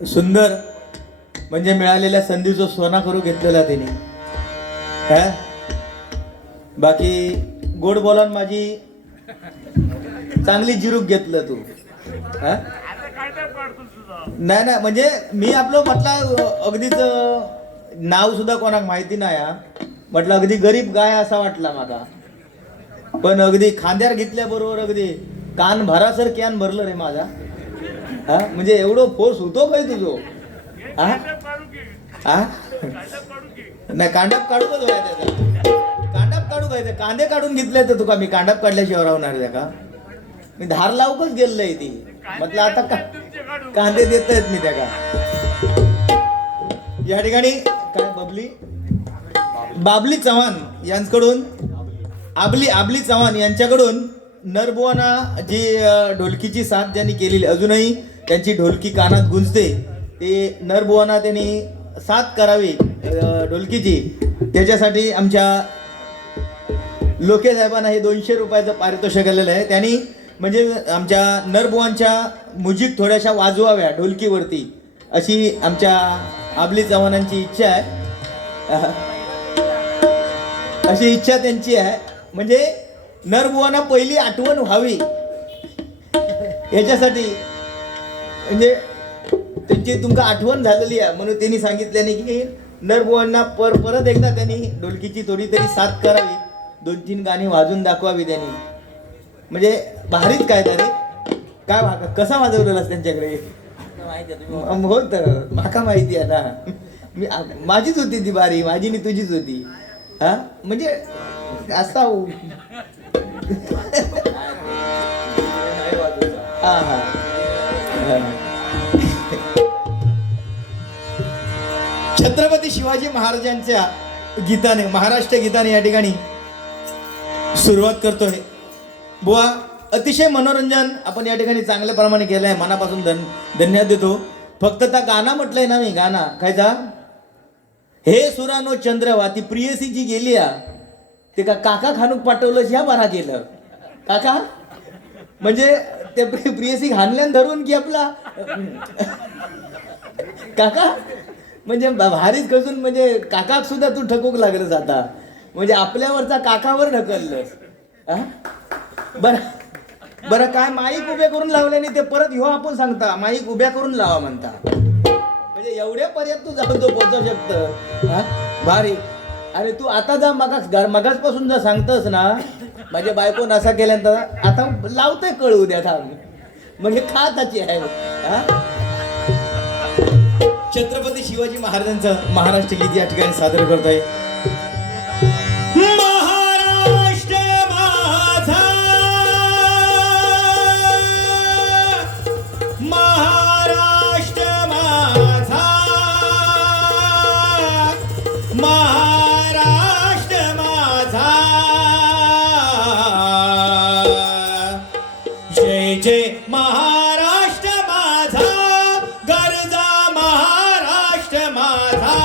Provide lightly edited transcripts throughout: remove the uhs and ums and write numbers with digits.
सुंदर म्हणजे मिळालेल्या संधीचं सोना करू घेतलेला त्याने. हा बाकी गोड बोलान माझी चांगली जिरूक घेतलं तू. हा नाही नाही म्हणजे मी आपलं म्हटलं अगदीच नाव सुद्धा कोणाक माहिती नाही. हा म्हटलं अगदी गरीब गाय असा वाटला मला, पण अगदी खांद्यावर घेतल्याबरोबर अगदी कान भरासर कॅन भरलं रे माझा. हा म्हणजे एवढं फोर्स होतो काय तुझो. हा हा नाही कांडाप काढू का त्याचा, कांडाप काढू काय, कांदे काढून घेतले तर तुका मी कांडाप काढल्याशिवाय राहणार त्या का. मी धार लावूकच गेलंय ती म्हटलं आता का कांदे देत आहेत मी त्या का. या ठिकाणी काय बाबली चव्हाण यांच्याकडून आबली चव्हाण यांच्याकडून नरबुवाना जी ढोलकीची साथ ज्यांनी केलेली अजूनही त्यांची ढोलकी कानात गुंजते, ते नरबुवाना त्यांनी साथ करावी ढोलकीची. त्याच्यासाठी आमच्या लोके साहेबांना हे 200 रुपयाचं पारितोषिक आलेलं आहे. त्यांनी म्हणजे आमच्या नरबुवांच्या मुजिक थोड्याशा वाजवाव्या ढोलकीवरती अशी आमच्या आबली चव्हाणांची इच्छा आहे. अशी इच्छा त्यांची आहे. म्हणजे नरबुवांना पहिली आठवण व्हावी याच्यासाठी, म्हणजे त्यांची तुमका आठवण झालेली आहे म्हणून त्यांनी सांगितल्याने की नरबुवांना परत एकदा त्यांनी ढोलकीची थोडी तरी साथ करावी, 2-3 गाणी वाजून दाखवावी त्यांनी. म्हणजे भारीच काय तरी काय कसा वाजवलेलास त्यांच्याकडे हो तर माका माहिती आहे ना. मी माझीच होती ती बारी, माझी नि तुझीच होती. हा म्हणजे असा हा हा छत्रपती शिवाजी महाराजांच्या गीताने, महाराष्ट्र गीताने या ठिकाणी सुरुवात करतोय. बुवा अतिशय मनोरंजन आपण या ठिकाणी चांगल्या प्रमाणे केलं आहे, मनापासून धन्यवाद देतो. फक्त त्या गाणं म्हटलंय ना मी, गाणं खायचा हे सुरानो चंद्रवा ती प्रियसी जी गेली ते का काका खानूक पाठवलं ह्या बरा केलं काका, म्हणजे ते प्रियसी हानल्यान धरून की आपला काका म्हणजे भारीच कसून, म्हणजे काकाक सुद्धा तू ठकोक लागलंस आता, म्हणजे आपल्यावरचा काकावर ढकललंस. बरं काय माईक उभे करून लावल्याने ते परत ह्यो आपण सांगता माईक उभ्या करून लावा म्हणता, म्हणजे एवढ्या पर्यंत तू जाऊन तो पोहोचू शकत. हा भारी. अरे तू आता जा मगाचपासून जर सांगतस ना माझ्या बायकोन असा केल्यानंतर आता लावतोय कळ उद्या थांब म्हणजे खाताची आहे. हा छत्रपती शिवाजी महाराजांचं महाराष्ट्र गीत या ठिकाणी सादर करतोय. महाराष्ट्र माझा, महाराष्ट्र माझा, महाराष्ट्र माझा, जय जय महाराष्ट्र माझा, गरजा महाराष्ट्र माझा.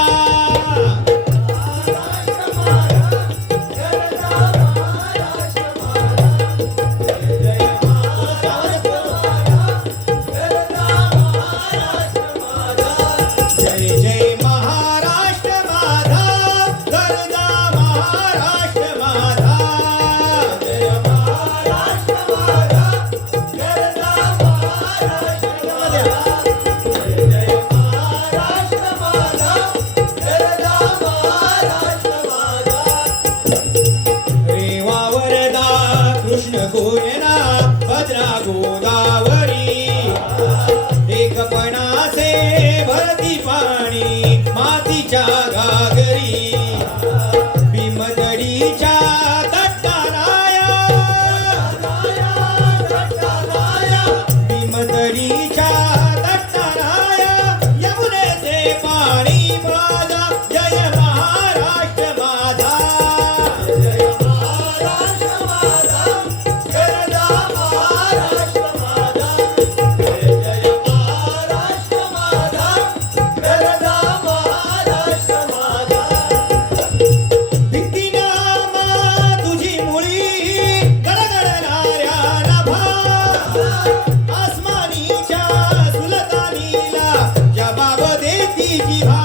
जिव्हा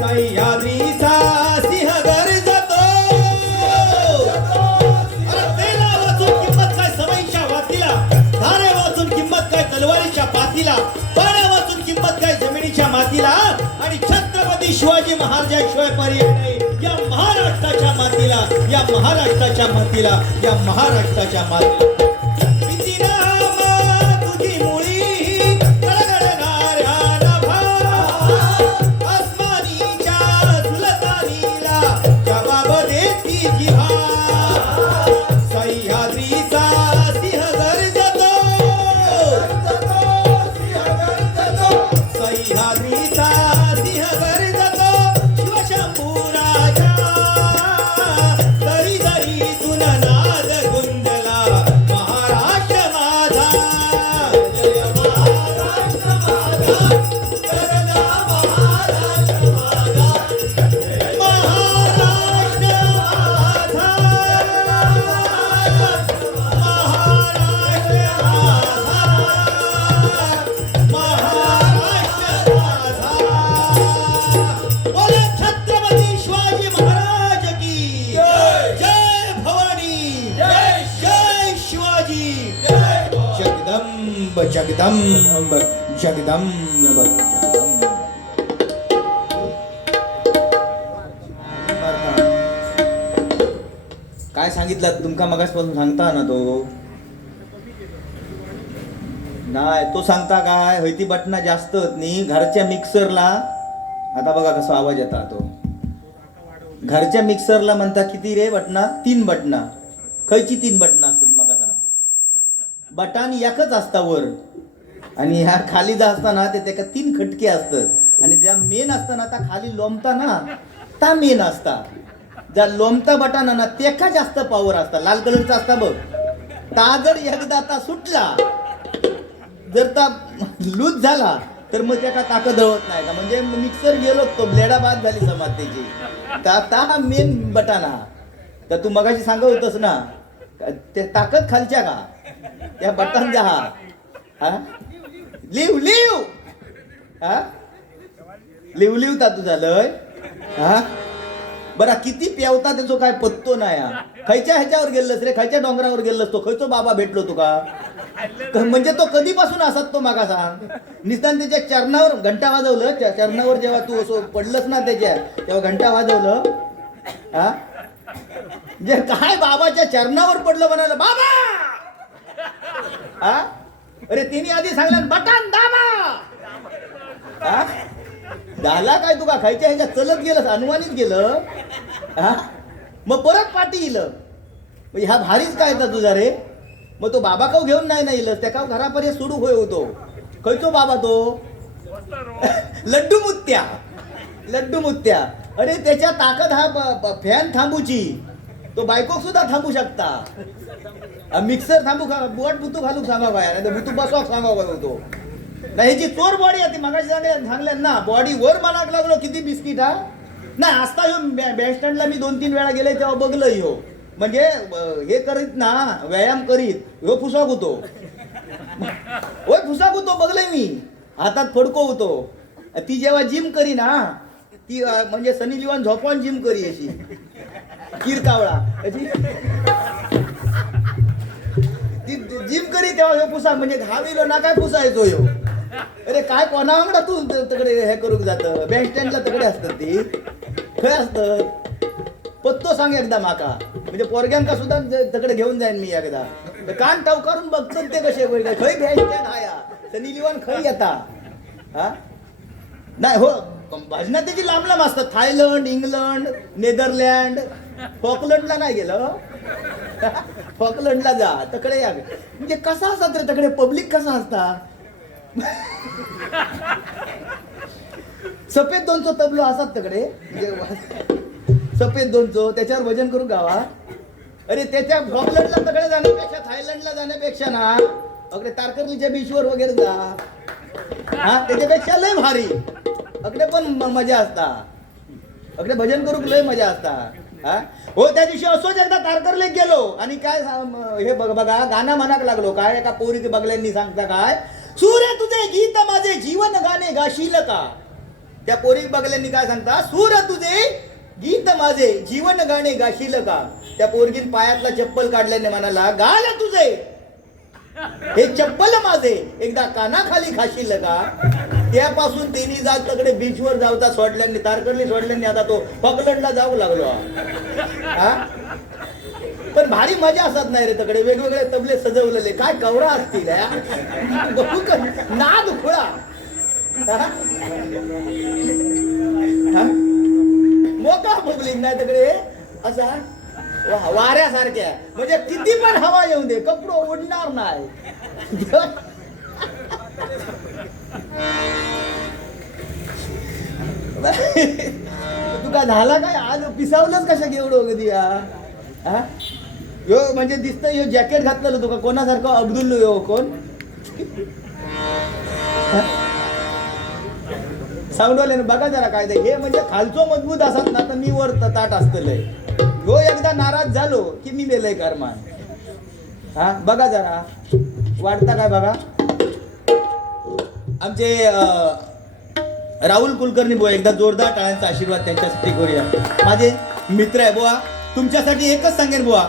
सह्याद्रीचा सिंह गरजतो. तेला वाचून किंमत काय समईच्या वातीला, धारे वाचून किंमत काय तलवारीच्या पातीला, पाण्या वाचून किंमत काय जमिनीच्या मातीला, आणि छत्रपती शिवाजी महाराजांशिवाय पर्याय नाही या महाराष्ट्राच्या मातीला, या महाराष्ट्राच्या मातीला, या महाराष्ट्राच्या मातीला. जगदंब जगदंब जगदंब. काय सांगितलं तुमका मगासपासून सांगता ना तो नाही, तो सांगता काय हयती बटना जास्त नी घरच्या मिक्सरला. आता बघा कसा आवाज येता तो. घरच्या मिक्सरला म्हणता किती रे बटना? 3 बटना. खयची 3 बटना असतात मग सांग. बटन एकच असता वर, आणि ह्या खाली जा असताना ते त्याका 3 खटके असतात, आणि ज्या मेन असताना त्या खाली लोंबता ना ता मेन असता. ज्या लोंबता बटन ना तेका जास्त पॉवर असता. लाल कलरचा असता बघ. ता जर एकदा ता सुटला, जर ता लूज झाला तर मग त्याका ताकद दळत नाही का. म्हणजे मिक्सर गेलो तो ब्लेडा बाद झाली समाज त्याची. ता हा मेन बटन हा. तर तू मगाशी सांगत होतस ना ते ताकद खालच्या का त्या बटन जा. हा लिव लिव हा लिव लिव ता तू झालंय. हा बरा किती पेवता त्याचो काय पत्तो नाही. खयच्या ह्याच्यावर गेलस रे? खयच्या डोंगरावर गेलस? तो खयचो बाबा भेटलो तुका? म्हणजे तो कधीपासून असत तो मागा सांग. निदान त्याच्या चरणावर घंटा वाजवलं. चरणावर जेव्हा तू असं पडलंस ना त्याच्या, तेव्हा घंटा वाजवलं. हा जे काय बाबाच्या चरणावर पडलं म्हणाल बाबा. हा अरे तिने आधी सांगलं बटन दाबा. हा झाला काय तुका? खायच्या ह्याच्या चलत गेलं, अनुमानित गेलं. हा मग परत पाठी इलं. ह्या भारीच काय येतात तुझा रे. मग तो बाबा काव घेऊन नाही इलस, त्या काव घरापर्यंत सोडू होय होतो. खयचो बाबा तो? लड्डू मुत्या. लड्डू मुत्या. अरे त्याच्या ताकद हा फॅन थांबूची. तो बायकोक सुद्धा थांबू शकता. मिक्सर थांबू बोट बुतू घालूक सांगा काय, नाही बुतू बसवाक सांगा काय होतो. नाही ह्याची चोर बॉडी आहे. मागाशी सांगल्यान ना बॉडी वर मनाक लागलो किती बिस्किट. हा नाही असता ह्यो बस स्टँडला मी 2-3 वेळा गेले तेव्हा बघलं ह्यो. म्हणजे हे करीत ना व्यायाम करीत ह्यो फुसाक होतो. होय फुसाक होतो बघलंय मी. हातात फडको होतो. ती जेव्हा जिम करी ना ती म्हणजे सनी लिओन झोपवून जिम करी अशी किरकावळा ती जिम करी तेव्हा ह्यो पुसाक म्हणजे घाविलो ना काय पुसायचो ह्यो. अरे काय कोणा वांगडा तू तकडे हे करूक जात? बस स्टँडला तकडे असतात ती खय असतात. पत्तो सांग एकदा माका, म्हणजे पोरग्यांका सुद्धा तकडे घेऊन जाईन मी एकदा. कान टवकारून बघतात ते कसे खय बस स्टँड हाया सनी लिओन खय येता. हा नाही हो भजना त्याची लांब लांब असतात. थायलंड, इंग्लंड, नेदरलँड, फॉकलंडला नाही गेलं. फॉकलंडला जा तकडे या. म्हणजे कसा असतात रे तकडे पब्लिक कसा असता. सफेद 200 तबलो असतात तकडे. सफेद 200 त्याच्यावर वजन करू गावा. अरे त्याच्या फॉकलंडला तकडे जाण्यापेक्षा थायलंडला जाण्यापेक्षा ना अकडे तारकर्लीच्या बीचवर वगैरे जा. हा त्याच्यापेक्षा लय भारी. अकडे पण मजा असता. अकडे भजन करूक लय मजा असता. हा हो त्या दिवशी असोच एकदा तारकर्लीत गेलो आणि काय हे बघा गाणं म्हणाक लागलो. काय एका पोरी बघल्यांनी सांगता काय सूर्य तुझे गीत माझे जीवन गाणे गाणे गाशील का. त्या पोरी बघल्यांनी काय सांगता, सूर तुझे गीत माझे जीवन गाणे गाशील का. त्या पोरगीन पायातला चप्पल काढल्याने म्हणाला, गाल तुझे हे चप्पल माझे एकदा कानाखाली खाशील का. त्यापासून तिन्ही जात तकडे बीचवर जावता सोडल्याने, तारकर्ली सोडल्याने आता तो फकलंडला जाऊ लागलो. हा पण भारी मजा असत नाही रे तकडे, वेगवेगळे तबले सजवलेले, काय कवरा असतील नाद खुळा. मोका पब्लिक नाही तकडे असा वाऱ्यासारख्या, म्हणजे किती पण हवा येऊन दे कपडो उडणार नाही. तुका झाला काय आज पिसावलंच कशा एवढं कधी यो म्हणजे दिसत यो जॅकेट घातलेलं तुका कोणासारखं अब्दुल यो कोण साऊंडवाले बघा जरा काय ते हे म्हणजे खालचो मजबूत असत ना तर मी वर ताट असतलंय. यो एकदा नाराज झालो की मी मेलय कर्मान. हा बघा जरा वाटता काय बघा. आमचे राहुल कुलकर्णी बुवा, एकदा जोरदार टाळ्यांचा आशीर्वाद त्यांच्यासाठी करूया. माझे मित्र आहे बुवा, तुमच्यासाठी एकच सांगेन बुवा,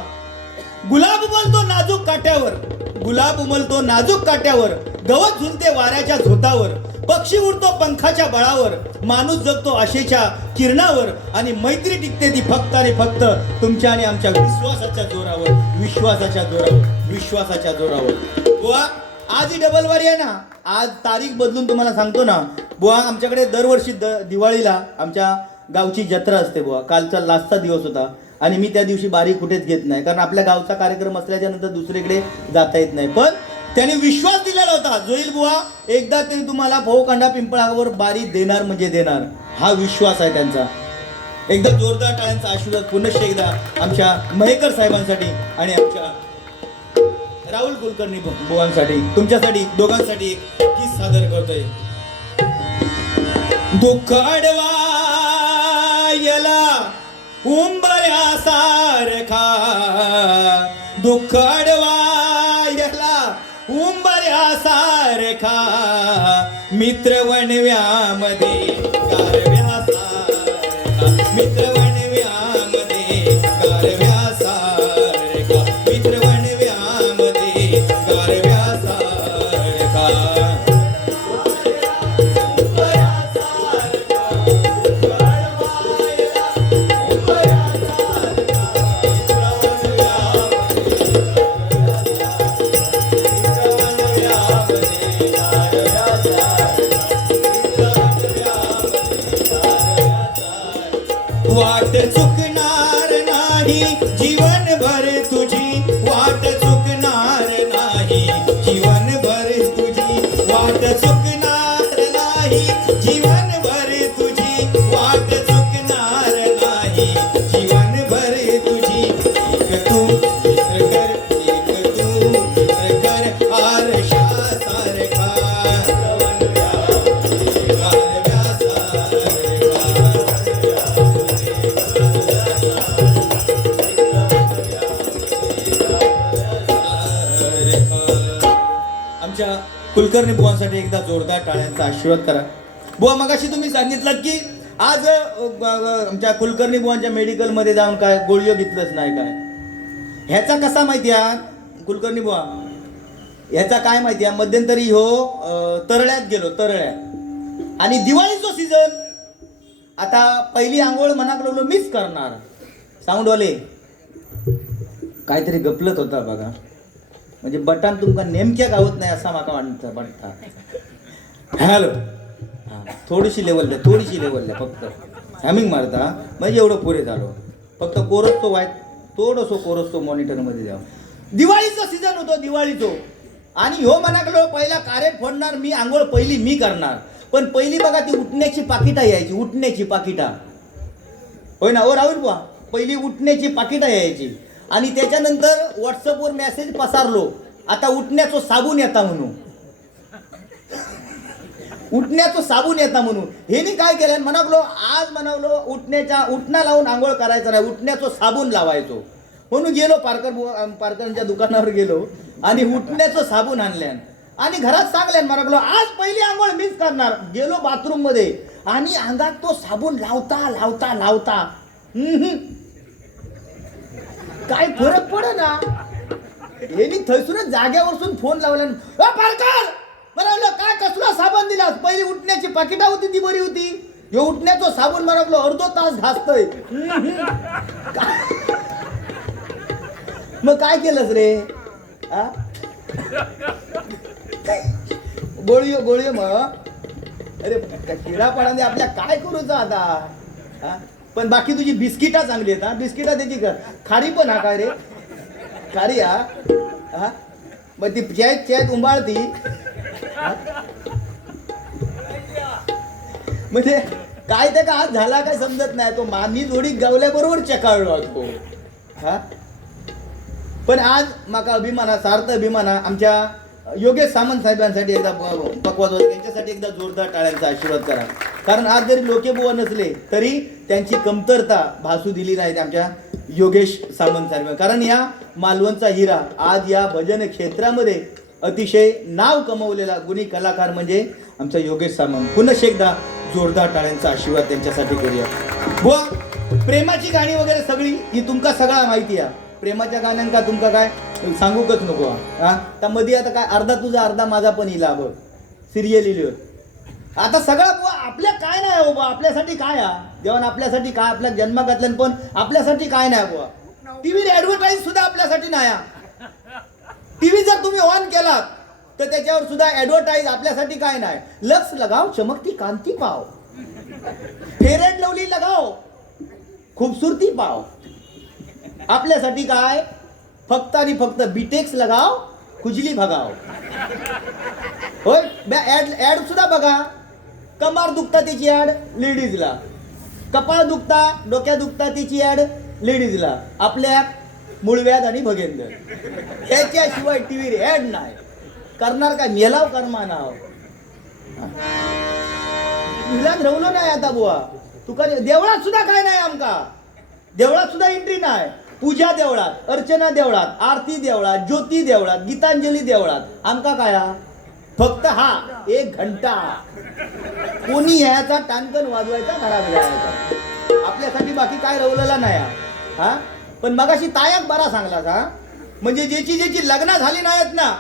गुलाब उमलतो नाजूक काट्यावर, गुलाब उमलतो नाजूक काट्यावर, गवत झुलते वाऱ्याच्या झोतावर, पक्षी उडतो पंखाच्या बळावर, माणूस जगतो आशेच्या किरणावर, आणि मैत्री टिकते ती फक्त आणि फक्त तुमच्या आणि आमच्या विश्वासाच्या जोरावर, विश्वासाच्या जोरावर, विश्वासाच्या जोरावर. बुवा आज ही डबल वारी आहे ना, आज तारीख बदलून तुम्हाला सांगतो ना बुवा, आमच्याकडे दरवर्षी दिवाळीला आमच्या गावची जत्रा असते बुवा. कालचा लास्टचा दिवस होता आणि मी त्या दिवशी बारी कुठेच घेत नाही, कारण आपल्या गावचा कार्यक्रम असल्याच्या नंतर दुसरीकडे जाता येत नाही. पण त्याने विश्वास दिलेला होता, जोईल बुवा एकदा त्यांनी तुम्हाला भाऊकांडा पिंपळावर बारी देणार म्हणजे देणार, हा विश्वास आहे त्यांचा. एकदा जोरदार टाळ्यांचा आशीर्वाद पुनश्च एकदा आमच्या महेकर साहेबांसाठी आणि आमच्या राहुल कुलकर्णी बुवांसाठी, तुमच्यासाठी दोघांसाठी एक गीत सादर करतोय. दुःख अडवायला उंबऱ्यासारखा, दुःख अडवायला उंबऱ्यासारखा, मित्र वणव्यामध्ये गारव्यासारखा, मित्र वणव्यामध्ये गारव्यासारखा, मित्र वणव्यामध्ये गारव्यासारखा. वाट चुकणार नाही जीवनभर तुझी, वाट चुकणार नाही जीवनभर तुझी, वाट चुकणार नाही जीवनभर तुझी, वाट चुकणार नाही जीवनभर तुझी. एक तू मित्र कर, एक तू मित्र कर आरशासारखा, कुलकर्णी बुवांसाठी एकदा जोरदार टाळ्यांचा आशीर्वाद करा. बुवा मगाशी तुम्ही सांगितलं की आज आमच्या कुलकर्णी बुवांच्या मेडिकलमध्ये जाऊन काय गोळीઓ घेतलंच नाही काय, ह्याचा कसा माहिती आहे कुलकर्णी बुवा, ह्याचा काय माहिती आहे, मध्यंतरी हो तरळ्यात गेलो, तरळ्यात, आणि दिवाळीचो सीझन, आता पहिली आंघोळ मनाक लागलो मीच करणार. साऊंडवाले काहीतरी गपलत होता बघा, म्हणजे बटन तुमका नेमक्या गावत नाही असा माका वाटता. हॅलो थोडीशी लेवल द्या, थोडीशी लेवल द्या, फक्त हॅमिंग मारता म्हणजे एवढं पुरे झालो. फक्त कोरस तो वाईट थोडंसं कोरस तो मॉनिटरमध्ये द्या. दिवाळीचं सीझन होतो, दिवाळीचो, आणि ह्यो म्हणाकलो पहिला कारेट फोडणार मी, आंघोळ पहिली मी करणार. पण पहिली बघा ती उठण्याची पाकिटा यायची, उठण्याची पाकिटा, होय ना ओ राहुल बुवा, पहिली उठण्याची पाकिटा यायची, आणि त्याच्यानंतर व्हॉट्सअपवर मेसेज पसारलो आता उठण्याचं साबून येता म्हणून, उठण्याचं साबून येता म्हणून. हेनी काय केलं म्हणावलो, आज म्हणावलो उठणा लावून आंघोळ करायचं नाही, उठण्याचं साबून लावायचो म्हणून गेलो पारकरांच्या दुकानावर गेलो आणि उठण्याचं साबून आणल्यान. आणि घरात सांगल्यान मला लागलो आज पहिली आंघोळ मीच करणार. गेलो बाथरूम मध्ये आणि अंगात तो साबण लावता लावता लावता काय फरक पड ना. यांनी थैसूनच जाग्यावरसून फोन लावला, मला काय कसला साबण दिलास, पहिली उठण्याची पाकिटा होती ती बरी होती, ह्यो उठण्याचं साबण मला अर्धो तास घासतोय. मग काय केलंस रे? गोळी मग अरे किडापाडाने आपल्या काय करूच आता. पण बाकी तुझी बिस्किटा चांगली आहेत. बिस्किटा त्याची खारी पण काय रे खारी मग ती चॅत उंबाळती म्हणजे काय ते का आज झाला काय समजत नाही. तो मामी जोडी गावल्याबरोबर चकाळलो तो. पण आज माका अभिमाना सार्थ अभिमाना आमच्या योगेश सामंत साहेबांसाठी एकदा पकवाज त्यांच्यासाठी एकदा जोरदार टाळ्यांचा आशीर्वाद करा. कारण आज जरी लोकेबुवा नसले तरी त्यांची कमतरता भासू दिली नाही आमच्या योगेश सामंत साहेब. कारण या मालवणचा हिरा आज या भजन क्षेत्रामध्ये अतिशय नाव कमवलेला गुणी कलाकार म्हणजे आमचा योगेश सामंत. पुन्हा एकदा जोरदार टाळ्यांचा आशीर्वाद त्यांच्यासाठी करूया. बुवा प्रेमाची गाणी वगैरे सगळी ही तुमका सगळा माहिती आहे. प्रेमाच्या गाण्यांका तुमका काय सांगूकच नको. त्या मध्ये आता काय अर्धा तुझा अर्धा माझा पण इला बघ सिरियल इली. आता सगळं बुवा आपल्या काय नाही हो बा, आपल्यासाठी काय देवान आपल्यासाठी काय आपल्या जन्म घातल्यान पण आपल्यासाठी काय नाही बुवा. टीव्ही ऍडव्हर्टाईज सुद्धा आपल्यासाठी नाही. टीव्ही जर तुम्ही ऑन केलात तर त्याच्यावर सुद्धा ऍडव्हर्टाईज आपल्यासाठी काय नाही. लक्स लगाव चमकती कांती पाव, फेअर अँड लवली लगाव खूबसूरती पाव. आपल्यासाठी काय फक्त आणि फक्त बीटेक्स लगाव खुजली भगाव. होय ऍड सुद्धा बघा. कमार दुखता त्याची ऍड लेडीजला, कपाळ दुखता डोक्या दुखता त्याची ऍड लेडीजला. आपल्या मूळव्याध आणि भगेंद्र ह्याच्याशिवाय टीव्ही ऍड नाही करणार. काय मेलाव कर्मा नाव विलात रवलो नाही आता बुवा. तुका देवळात सुद्धा काय नाही आमका. देवळात सुद्धा एंट्री नाही. पूजा देवळात, अर्चना देवळात, आरती देवळात, ज्योती देवळात, गीतांजली देवळात. आमका काय फक्त 1 घंटा कोणी याचा टाणकन वाजवायचा खराब करायचा. आपल्यासाठी बाकी काय रवलेला नाही. पण मगाशी तायाक बरा सांगला म्हणजे ज्याची लग्न झाली नाहीत ना,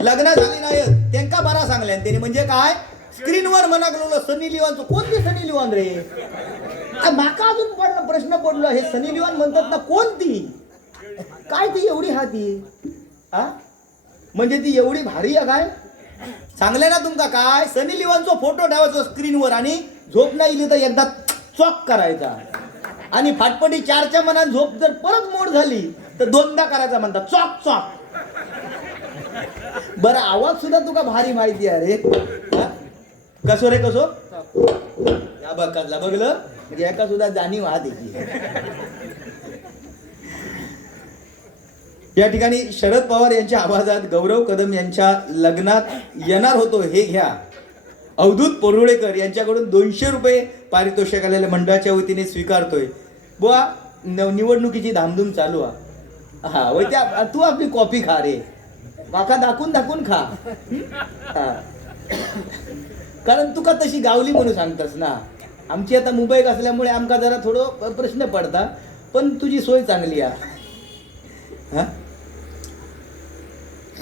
लग्न झाली नाहीत त्यांका बरा सांगल्या त्यांनी. म्हणजे काय स्क्रीनवर म्हणा गेलो सनी लिओनचं. कोणती सनी लिओन रे? माका अजून प्रश्न पडलो. हे सनी लिओन म्हणतात ना, कोणती काय ती एवढी ती म्हणजे ती एवढी भारी आहे काय सांगले ना तुमका. काय सनी लिओनचा फोटो ठेवायचो स्क्रीनवर आणि झोप नाही इली तर एकदा चॉक करायचा आणि फाटपटी 4च्या मनात झोप जर परत मोड झाली तर 2दा करायचा म्हणतात चॉक चॉक. बरं आवाज सुद्धा तुका भारी माहिती आहे रे. कसो रे कसो या बघ कसला बघलं म्हणजे एका सुद्धा जाणीव त्याची. या ठिकाणी शरद पवार यांच्या आवाजात गौरव कदम यांच्या लग्नात येणार होतो हे घ्या अवधूत परुळेकर यांच्याकडून 200 रुपये पारितोषिक आलेल्या मंडळाच्या वतीने स्वीकारतोय. बुवा निवडणुकीची धामधूम चालू वय त्या तू आपली कॉपी खा रे काका, दाखवून खा. कारण तुका तशी गावली म्हणून सांगतास ना. आमची आता मुंबईत असल्यामुळे आमका जरा थोडं प्रश्न पडता, पण तुझी सोय चांगली आहे.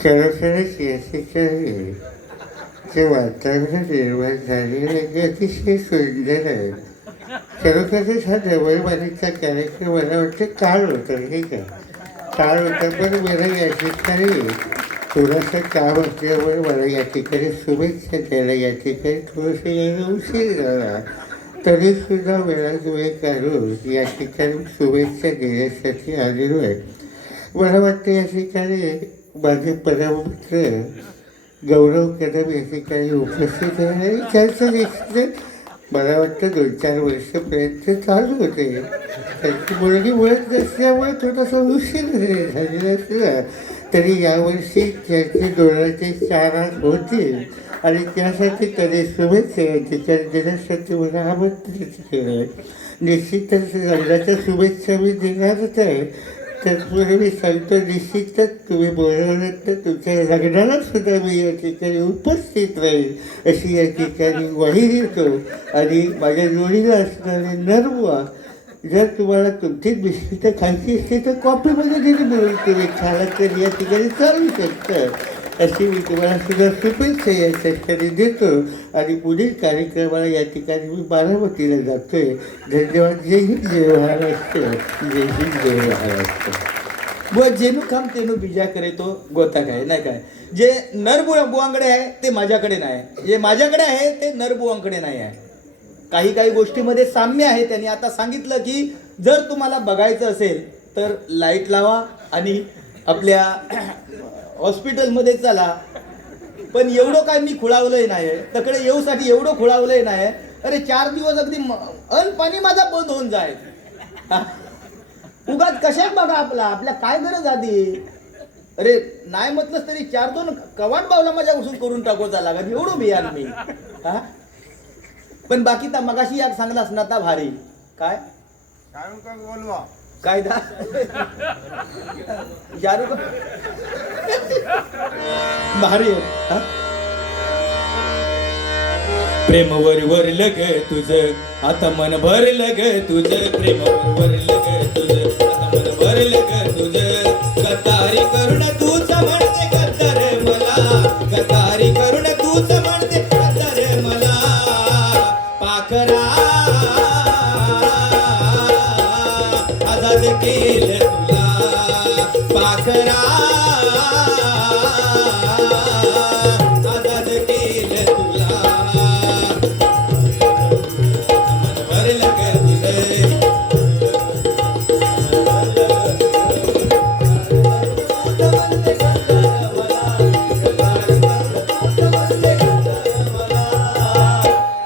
खरोखरच याची ते वातावरण निर्माण झालेलं अतिशय सुंदर आहे. खरोखरच हा जवळबाणीचा कार्यक्रम मला वाटतं काळ होता नाही का, काळ होता. पण मला या ठिकाणी थोडंसं काम असल्यामुळे मला या ठिकाणी शुभेच्छा द्यायला या ठिकाणी थोडंसं यायला उशीर झाला. तरीसुद्धा वेळात वेळ काढून या ठिकाणी शुभेच्छा देण्यासाठी आलेलो आहे. मला वाटतं या ठिकाणी माझे परममित्र गौरव कदम या ठिकाणी उपस्थित आहे. त्यांचं निश्चित मला वाटतं 2-4 वर्षापर्यंत चालू होते. त्यांची मुलगी मुळत नसल्यामुळे थोडासा उशीर झालेला असला तरी यावर्षी त्यांचे डोळ्याचे 4 हात होतील आणि त्यासाठी त्याने शुभेच्छा देण्यासाठी मला आमंत्रित केलं. निश्चितच लग्नाच्या शुभेच्छा मी देणारच आहे. तत्पूर्वी मी सांगतो निश्चितच तुम्ही बोलवलं तर तुमच्या लग्नाला सुद्धा मी या ठिकाणी उपस्थित राहील अशी या ठिकाणी ग्वाही देतो. आणि माझ्या जोडीला असणारे नरवा जर तुम्हाला तुमचीच बिस्किटं खायची असते तर कॉफीमध्ये जरी बोलून तुम्ही खाला तर या ठिकाणी चालू शकतं. अशी मी तुम्हाला सुद्धा शुभेच्छा या ठिकाणी देतो. आणि पुढील कार्यक्रमाला या ठिकाणी मी बारामतीला जातोय. धन्यवाद. जय हिंद जय महाराष्ट्र. जय हिंद जय महाराष्ट्र. व जेनू काम तेनू बिजा करे तो गोता काय नाही काय. जे नरबुवांकडे आहे ते माझ्याकडे नाही, जे माझ्याकडे आहे ते नरबुवांकडे नाही आहे. काही काही गोष्टीमध्ये साम्य आहे. त्यांनी आता सांगितलं की जर तुम्हाला बघायचं असेल तर लाईट लावा आणि आपल्या हॉस्पिटलमध्ये चला. पण एवढं काय मी खुळावलंय नाही, तकडे येऊसाठी एवढं खुळावलंय नाही. अरे 4 दिवस अगदी अन्न पाणी माझा बंद होऊन जाय. उगाच कशात बघा आपल्या काय गरज आधी. अरे नाही म्हटलंच तरी 4-2 कवाट बावला माझ्या उसून करून टाकोचा लागत एवढं बियान मी. हा पण बाकी तर मगाशी याक सांगलास ना ता भारी काय बोलवा काय दा शाहरुख भारी आहे. हा? प्रेम वरलं ग तुझं आता मन भरलं ग तुझं. प्रेम वरलं ग तुझं आता मन भरलं ग तुझं. गद्दारी करून तूच म्हणते गद्दार मला. गद्दारी करून तूच म्हणते गद्दार मला. पाखरा आजाद केलं तुला. पाखरा आजाद केलं तुला. मन भरलं ग तुझं.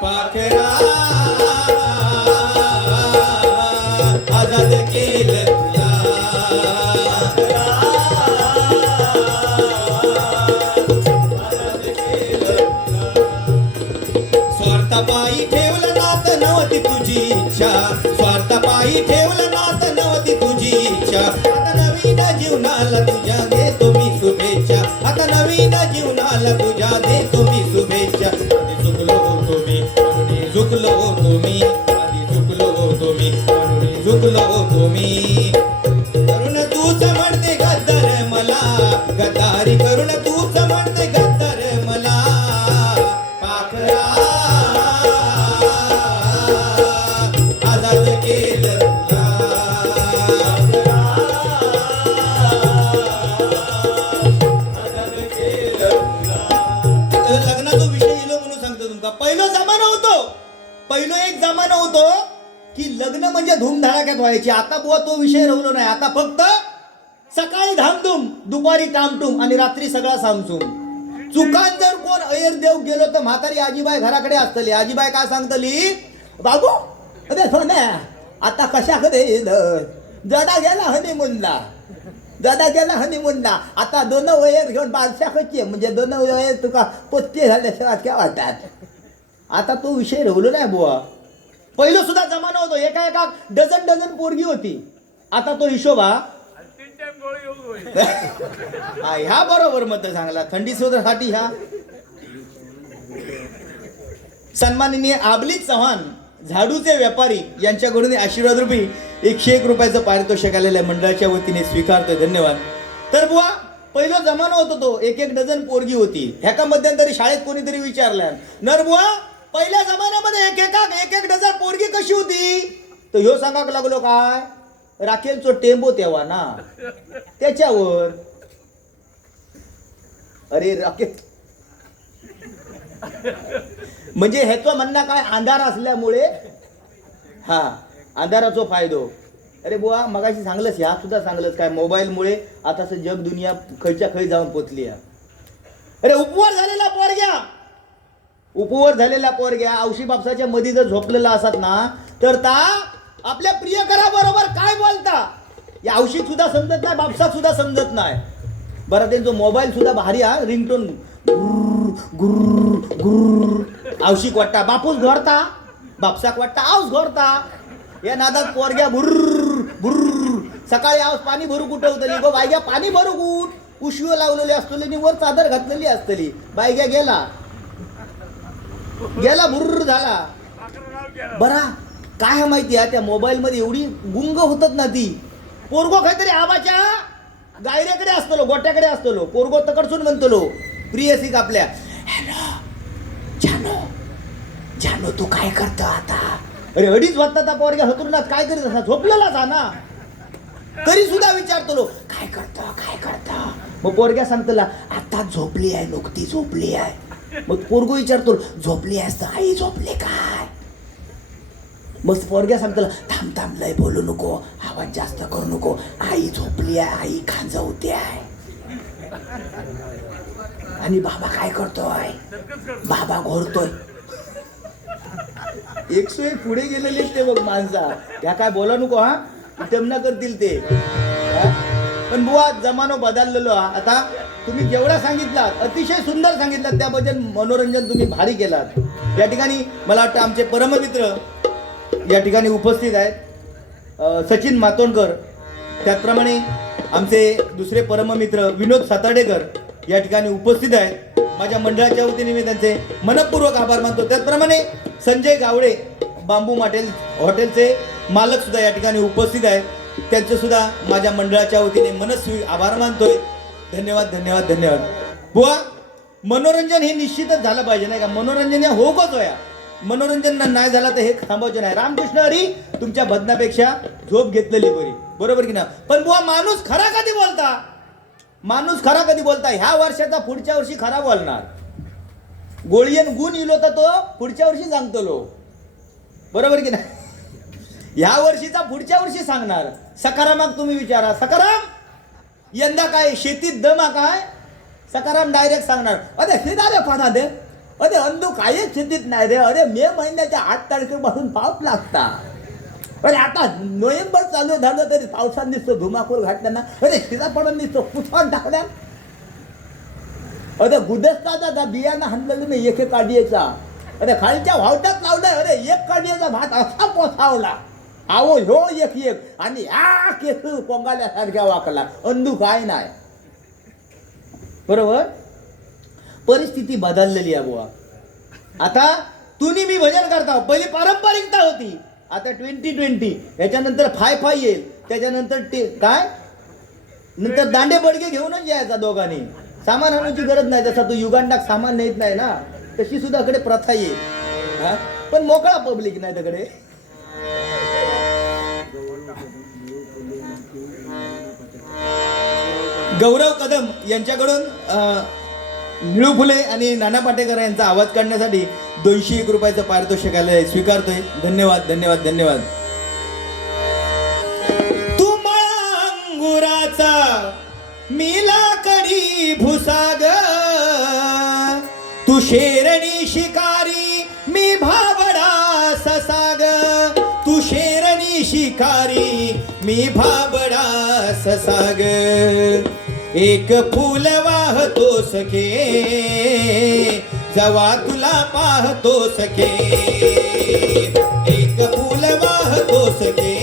पाखरा आजाद केलं तुला. स्वार्थापायी ठेवलं नात नव्हती तुझी इच्छा. स्वार्थापायी ठेवलं नात नव्हती तुझी इच्छा. आता नवीन जीवनाला तुझ्या देतो मी शुभेच्छा. आता नवीन जीवनाला तुझ्या देतो मी शुभेच्छा. आधी चुकलो होतो मी म्हणून झुकलो होतो मी. आधी चुकलो होतो मी म्हणून झुकलो होतो मी. करून तूच म्हणते गद्दार मला. गद्दारी करून तूच म्हणते गद्दार मला. पाखरा आजाद केलं तुला. आजाद केलं तुला. लग्नाचा विषय इलो म्हणून सांगतो तुमका. पहिलं जमाना होतो, पहिलं एक जमाना होतो की लग्न म्हणजे धूमधडाक्यात व्हायची. आता बुवा तो विषय राहिलो नाही. आता फक्त सकाळी धामधूम, दुपारी टामटूम आणि रात्री सगळा सामसूम. चुकान जर कोण अयर देव गेलो तर म्हातारी आजीबाई घराकडे असतली. आजीबाई काय सांगतली, बाबू अरे सोन्या आता कशाकडे जडा गेला हनीमूनला. जडा गेला हनीमूनला. आता 2 वयर घेऊन बादशाखची म्हणजे 2 वयर तुका पोचते झाल्याशिवाय काय वाटतात. आता तो विषय राहिलो नाही बुवा. पहिलं सुद्धा जमाना होतो एका एका डझन पोरगी होती. आता तो हिशोब हा ह्या बरोबर मत सांगला. थंडी साठी ह्या सन्माननीय आबलीत चव्हाण झाडूचे व्यापारी यांच्याकडून आशीर्वाद रूपी 101 रुपयाचं पारितोषिक आलेलं आहे. मंडळाच्या वतीने स्वीकारतोय. धन्यवाद. तर बुवा पहिला जमाना होता तो 1-1 डझन पोरगी होती. ह्याका मध्यंतरी शाळेत कोणीतरी विचारल्या नर बुवा पहिल्या जमान्यामध्ये 1-1 डझन पोरगी कशी होती. तर ह्यो सांगाक लागलो काय राखेलचो टेंबो तेव्हा ना त्याच्यावर. अरे राखेल म्हणजे ह्याचं म्हणणं काय अंधार असल्यामुळे हा अंधाराचा फायदो. अरे बुवा मगाशी सांगलंस ह्या सुद्धा सांगलंस काय मोबाईलमुळे आता जग दुनिया खयच्या खय जाऊन पोचली. अरे उपवर झालेल्या पोरग्या औशी बापसाच्या मध्ये जर झोपलेला असत ना तर ता आपल्या प्रियकराबरोबर काय बोलता या औषध सुद्धा समजत नाही, बापसाक सुद्धा समजत नाही. बरं त्यांचा मोबाईल सुद्धा भारी हा रिंगटोन औशिक वाटता बापूस घोरता बापसाक वाटता आऊस घोरता. या नादात पोरग्या भुर्र भुर्र सकाळी आज पाणी भरू कुठं होतली गो बायग्या पाणी भरू कुठ उशिव लावलेली असतली वर चादर घातलेली असतली बायग्या गेला भुर्र झाला बरा काय माहिती आहे त्या मोबाईल मध्ये एवढी गुंग होतात ना ती पोरगो काहीतरी आबाच्या गायऱ्याकडे असतलो गोट्याकडे असतलो पोरगो तकडसून म्हणतलो प्रियसिक आपल्या हॅलो जानो जानो तू काय करतो आता अरे अडीच वाजता पोरग्या हतुरणात काय करीत असा झोपलेला जा ना तरी सुद्धा विचारतो काय करता मग पोरग्या सांगतला आता झोपली आहे नुकती झोपली आहे मग पोरगो विचारतो झोपली आहेस तर आई झोपले काय मग पोरग्या सांगतला थांब लय बोलू नको आवाज जास्त करू नको आई झोपली आहे आई खांजवते आहे आणि बाबा काय करतोय बाबा घोरतोय 101 पुढे गेलेले ते बघ माणसा या काय बोला नको हा टमना करतील ते पण बुवा जमानो बदललेलो हा आता तुम्ही जेवढा सांगितलात अतिशय सुंदर सांगितलात त्याबद्दल मनोरंजन तुम्ही भारी केलात या ठिकाणी मला वाटतं आमचे परममित्र या ठिकाणी उपस्थित आहेत सचिन मातोंडकर त्याचप्रमाणे आमचे दुसरे परममित्र विनोद साताडेकर या ठिकाणी उपस्थित आहेत माझ्या मंडळाच्या वतीने मी त्यांचे मनपूर्वक आभार मानतो त्याचप्रमाणे संजय गावडे बांबू हॉटेलचे मालक सुद्धा या ठिकाणी उपस्थित आहेत त्यांचे सुद्धा माझ्या मंडळाच्या वतीने मनस्वी आभार मानतोय धन्यवाद बुवा मनोरंजन हे निश्चितच झालं पाहिजे नाही का मनोरंजन या होगच होया मनोरंजन नाही झालं तर हे थांबायचे नाही रामकृष्ण हरी तुमच्या बदनापेक्षा झोप घेतलेली बरी बरोबर की ना पण बुवा माणूस खरा कधी बोलता ह्या वर्षाचा पुढच्या वर्षी खरा बोलणार गोळीयन गुण इलो तर तो पुढच्या वर्षी सांगतो बरोबर की नाही ह्या वर्षीचा पुढच्या वर्षी सांगणार सकारात्मक तुम्ही विचारा सकाराम यंदा काय शेतीत दमा काय सकाराम डायरेक्ट सांगणार अरे सीधा रे पाना दे अरे अंधू कायच शेतीत नाही रे अरे मे महिन्याच्या 8 तारखेपासून पाऊस लागता अरे आता नोव्हेंबर चालू झालं तरी पावसात नुसतं धुमाकूळ घातल्याना अरे सीधा पडून नुसतं पुसवून टाकल्या अरे गुदस्ताचा बियाणं हाणलेलं नाही एक काढीचा अरे खालच्या वावटात लावलंय अरे एक काढीचा भात असा पोसावला आवो ह्यो एक आणि या केस पोंगाल्यासारख्या वाकला अंधू काय नाही बरोबर परिस्थिती बदललेली आहे बुवा आता तुम्ही मी भजन करता पहिली पारंपरिकता होती आता 2020 याच्यानंतर 5 येईल त्याच्यानंतर काय नंतर दांडे बडगे घेऊनच यायचा दोघांनी सामान आणण्याची गरज नाही जसा तो युगांडाक सामान नेत नाही ना तशी सुद्धा कडे प्रथा येईल हा पण मोकळा पब्लिक नाही त्याकडे गौरव कदम यांच्याकडून निळू फुले आणि नाना पाटेकर यांचा आवाज काढण्यासाठी 201 रुपयाचं पारितोषिक आलंय स्वीकारतोय धन्यवाद तू अंगुराचा मी लाकडी भुसाग तू शेरणी शिकारी मी भाबडा ससाग तू शेरणी शिकारी मी भाबडा ससाग एक फूल वाहतो सखे जवा तुला पाहतो सखे एक फूल वाहतो सखे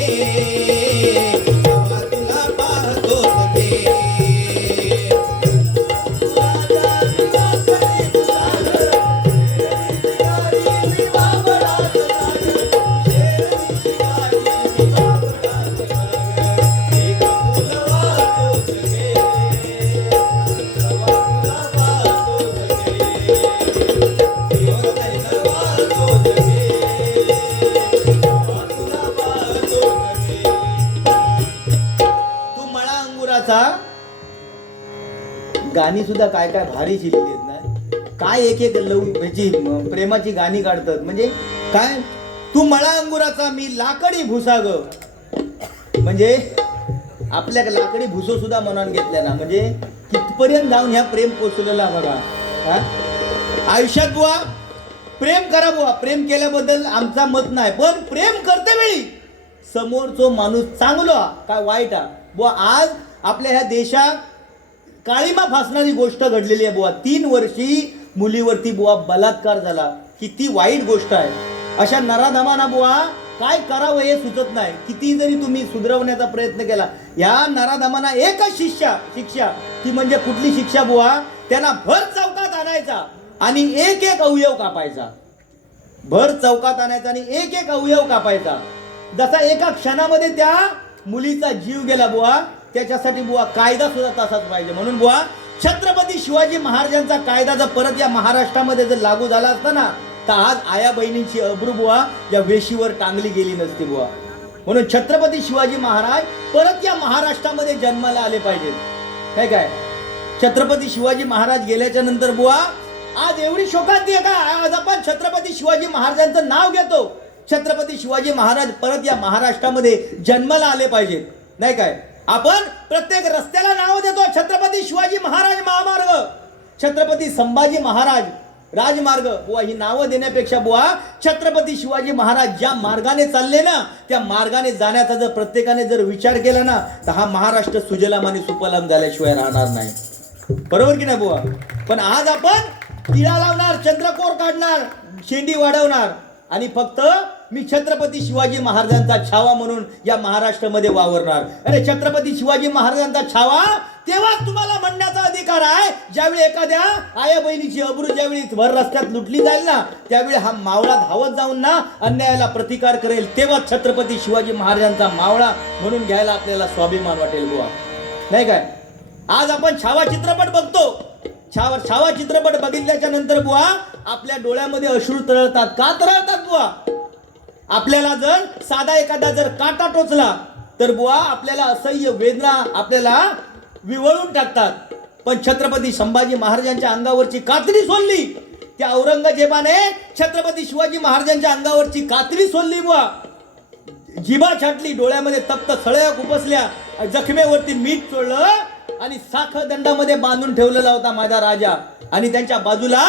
जवा तुला पाहतो सखे गाणी सुद्धा काय काय भारी शिकली आहेत ना काय एक ह्याची प्रेमाची गाणी काढतात म्हणजे काय तू मळा अंगुराचा मी लाकडी भुसाग म्हणजे आपल्या लाकडी भुसो सुद्धा मनात घेतल्या ना म्हणजे कितपर्यंत जाऊन ह्या प्रेम पोचलेला बघा हा आयुष्यात बुवा प्रेम करा बुवा प्रेम केल्याबद्दल आमचा मत नाही पण प्रेम करते वेळी समोरचो माणूस चांगला काय वाईट बुवा आज आपल्या ह्या देशात काळीमा फासणारी गोष्ट घडलेली आहे बुवा 3 वर्षी मुलीवरती बुवा बलात्कार झाला किती वाईट गोष्ट आहे अशा नराधमाना बुवा काय करावं हे सुचत नाही. किती जरी तुम्ही सुधरवण्याचा प्रयत्न केला, या नराधमांना एकच शिक्षा ती म्हणजे कुठली शिक्षा बुवा, त्यांना भर चौकात आणायचा आणि एक एक अवयव कापायचा. भर चौकात आणायचा आणि एक एक अवयव कापायचा. जसा एका क्षणामध्ये त्या मुलीचा जीव गेला बुवा, त्याच्यासाठी बुवा कायदा सुद्धा तसाच पाहिजे. म्हणून बुवा छत्रपती शिवाजी महाराजांचा कायदा जर परत या महाराष्ट्रामध्ये जर लागू झाला असता ना, तर आज आया बहिणींची अब्रू बुवा या वेशीवर टांगली गेली नसती बुवा. म्हणून छत्रपती शिवाजी महाराज परत या महाराष्ट्रामध्ये जन्माला आले पाहिजेत. काय छत्रपती शिवाजी महाराज गेल्याच्या नंतर बुवा आज एवढी शोकांती आहे का, आज आपण छत्रपती शिवाजी महाराजांचं नाव घेतो. छत्रपती शिवाजी महाराज परत या महाराष्ट्रामध्ये जन्माला आले पाहिजेत. नाही काय, आपण प्रत्येक रस्त्याला नाव देतो छत्रपती शिवाजी महाराज महामार्ग, छत्रपती संभाजी महाराज राजमार्ग. बुवा ही नावं देण्यापेक्षा बुवा छत्रपती शिवाजी महाराज ज्या मार्गाने चालले ना, त्या मार्गाने जाण्याचा जर प्रत्येकाने जर विचार केला ना, तर हा महाराष्ट्र सुजलाम आणि सुफलाम झाल्याशिवाय राहणार नाही. बरोबर की नाही बुवा. पण आज आपण टिळा लावणार, चंद्रकोर काढणार, शेंडी वाढवणार आणि फक्त मी छत्रपती शिवाजी महाराजांचा छावा म्हणून या महाराष्ट्रामध्ये वावरणार. अरे छत्रपती शिवाजी महाराजांचा छावा तेव्हाच तुम्हाला म्हणण्याचा अधिकार आहे ज्यावेळी एखाद्या आया बहिणीची अब्रू ज्यावेळी भर रस्त्यात लुटली जाईल ना, त्यावेळी हा मावळा धावत जाऊन ना अन्यायाला प्रतिकार करेल. तेव्हाच छत्रपती शिवाजी महाराजांचा मावळा म्हणून घ्यायला आपल्याला स्वाभिमान वाटेल बुवा. नाही काय, आज आपण छावा चित्रपट बघतो. छावा चित्रपट बघितल्याच्या नंतर बुवा आपल्या डोळ्यामध्ये अश्रू तरळतात. का तरळतात बुवा? आपल्याला जर साधा एखादा जर काटा टोचला तर बुवा आपल्याला असह्य वेदना आपल्याला विवळून टाकतात. पण छत्रपती संभाजी महाराजांच्या अंगावरची कात्री सोडली, त्या औरंगजेबाने छत्रपती शिवाजी महाराजांच्या अंगावरची कात्री सोडली बुवा. जिभा छाटली, डोळ्यामध्ये तप्त सळया खुपसल्या, जखमेवरती मीठ चोळलं आणि साखदंडामध्ये बांधून ठेवलेला होता माझा राजा. आणि त्यांच्या बाजूला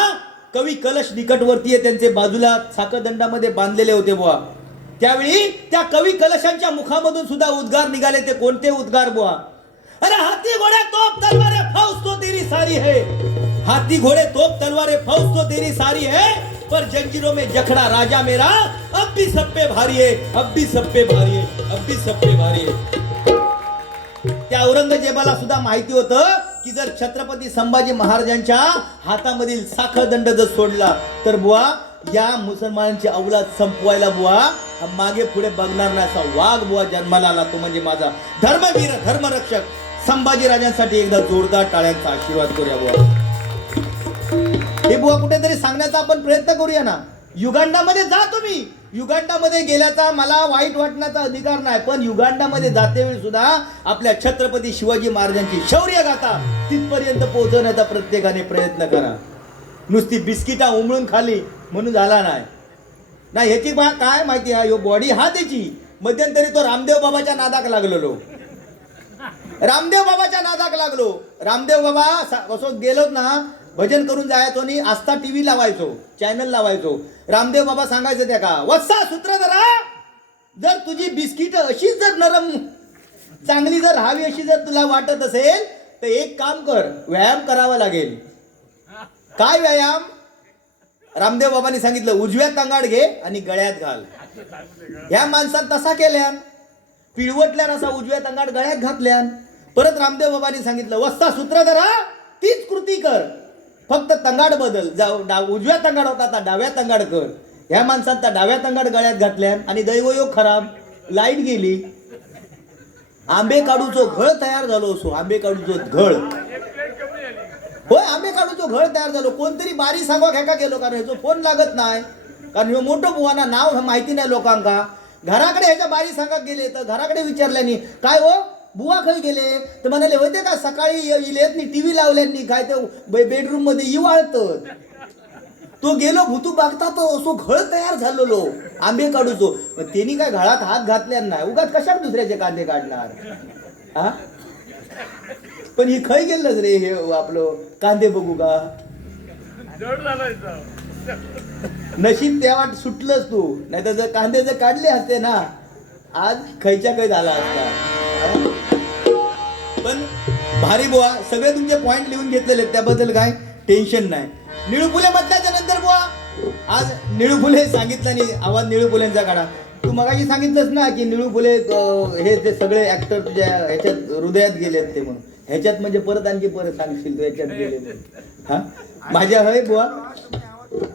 कवी कलश निकटवर्ती आहे, त्यांचे बाजूला साखदंडामध्ये बांधलेले होते बुवा. त्यावेळी त्या कवी कलशांच्या मुखामधून सुद्धा उद्गार निघाले. ते कोणते उद्गार बुवा? अरे हाथी घोड़े तोप तलवारें फौज तो तेरी सारी है, हाथी घोड़े तोप तलवारें फौज तो तेरी सारी है, पर जंजीरों में जखड़ा राजा मेरा अब भी सब पे भारी है, अब भी सब पे भारी है, अब भी सब पे भारी है. त्या औरंगजेबाला सुद्धा माहिती होतं की जर छत्रपती संभाजी महाराजांच्या हातामधील साखळदंड जर सोडला तर बुवा या मुसलमानांची अवलाद संपवायला बुवा मागे पुढे बघणार नाही असा वाघ बुवा जन्माला आला. तो म्हणजे माझा धर्मवीर धर्मरक्षक संभाजी राजांसाठी एकदा जोरदार टाळ्यांचा आशीर्वाद करूया बुवा. हे बुवा कुठेतरी सांगण्याचा आपण प्रयत्न करूया ना. युगांडामध्ये जा तुम्ही, युगांडामध्ये गेल्याचा मला वाईट वाटण्याचा अधिकार नाही, पण युगांडामध्ये जातेवेळी सुद्धा आपल्या छत्रपती शिवाजी महाराजांची शौर्य गाथा तिथपर्यंत पोहोचवण्याचा प्रत्येकाने प्रयत्न करा. नुसती बिस्किटा उमळून खाली म्हणून झाला नाही. ह्याची काय माहिती आहे, बॉडी हा त्याची. मध्यंतरी तो रामदेव बाबाच्या नादाक लागलो. रामदेव बाबा असं गेलोत ना, भजन करून जायचो आणि आस्था टीव्ही लावायचो, चॅनल लावायचो. रामदेव बाबा सांगायचं त्या का, वत्सा सूत्रधरा, जर तुझी बिस्किट अशीच जर नरम चांगली जर राहावी अशी जर तुला वाटत असेल तर एक काम कर, व्यायाम करावा लागेल. काय व्यायाम? रामदेव बाबांनी सांगितलं, उजव्या तंगाड घे आणि गळ्यात घाल. ह्या माणसात तसा केल्यान, पिळवटल्यान असा उजव्या तंगाड गळ्यात घातल्यान. परत रामदेव बाबांनी सांगितलं, वस्ता सूत्रधरा, तीच कृती कर, फक्त तंगाड बदल. उजव्या तंगाड होता आता डाव्या तंगाड कर. ह्या माणसांचा डाव्या तंगाड गळ्यात घातल्यान आणि दैवयोग खराब, लाईट गेली. आंबे काढूचो घळ तयार झालो असो, आंबे काढूचो घळ, होय आंबे काढूचो घळ तयार झालो. कोणतरी बारी सांगो घ्या का गेलो, कारण ह्याचा फोन लागत नाही, कारण हे मोठं बुवाना नाव माहिती नाही लोकांका. घराकडे ह्याच्या बारी सांगा गेले तर घराकडे विचारल्यानी, काय हो बुवा खय गेले तर म्हणाले, होते का सकाळी इलेत टीव्ही लावल्यांनी, काय ते बेडरूम मध्ये इवाळत. तो गेलो भूतू बघता तो असो घळ तयार झालेलो आंबे काढूचो. त्यांनी काय घळात हात घातल्या नाही, उगाच कशात दुसऱ्याचे कांदे काढणार. हा पण ही खय गेलंच रे, हे आपलं कांदे बघू का, नशीब तेव्हा सुटलंच तू, नाही तर जर कांदे जर काढले असते ना आज खयच्या खय झाला असता. पण भारी बुवा, सगळे तुमचे पॉइंट लिहून घेतलेले, त्याबद्दल काय टेन्शन नाही. निळू फुले म्हटल्याच्या नंतर बुवा आज निळू फुले सांगितलं नाही, आवाज निळू फुलेंचा काढा. तू मगाशी सांगितलंस ना की निळू फुले हे ते सगळे ऍक्टर तुझ्या ह्याच्यात हृदयात गेलेत ते म्हणून. ह्याच्यात म्हणजे परत आणखी परत सांगशील तू ह्याच्यात गेले हा माझ्या हय बुवा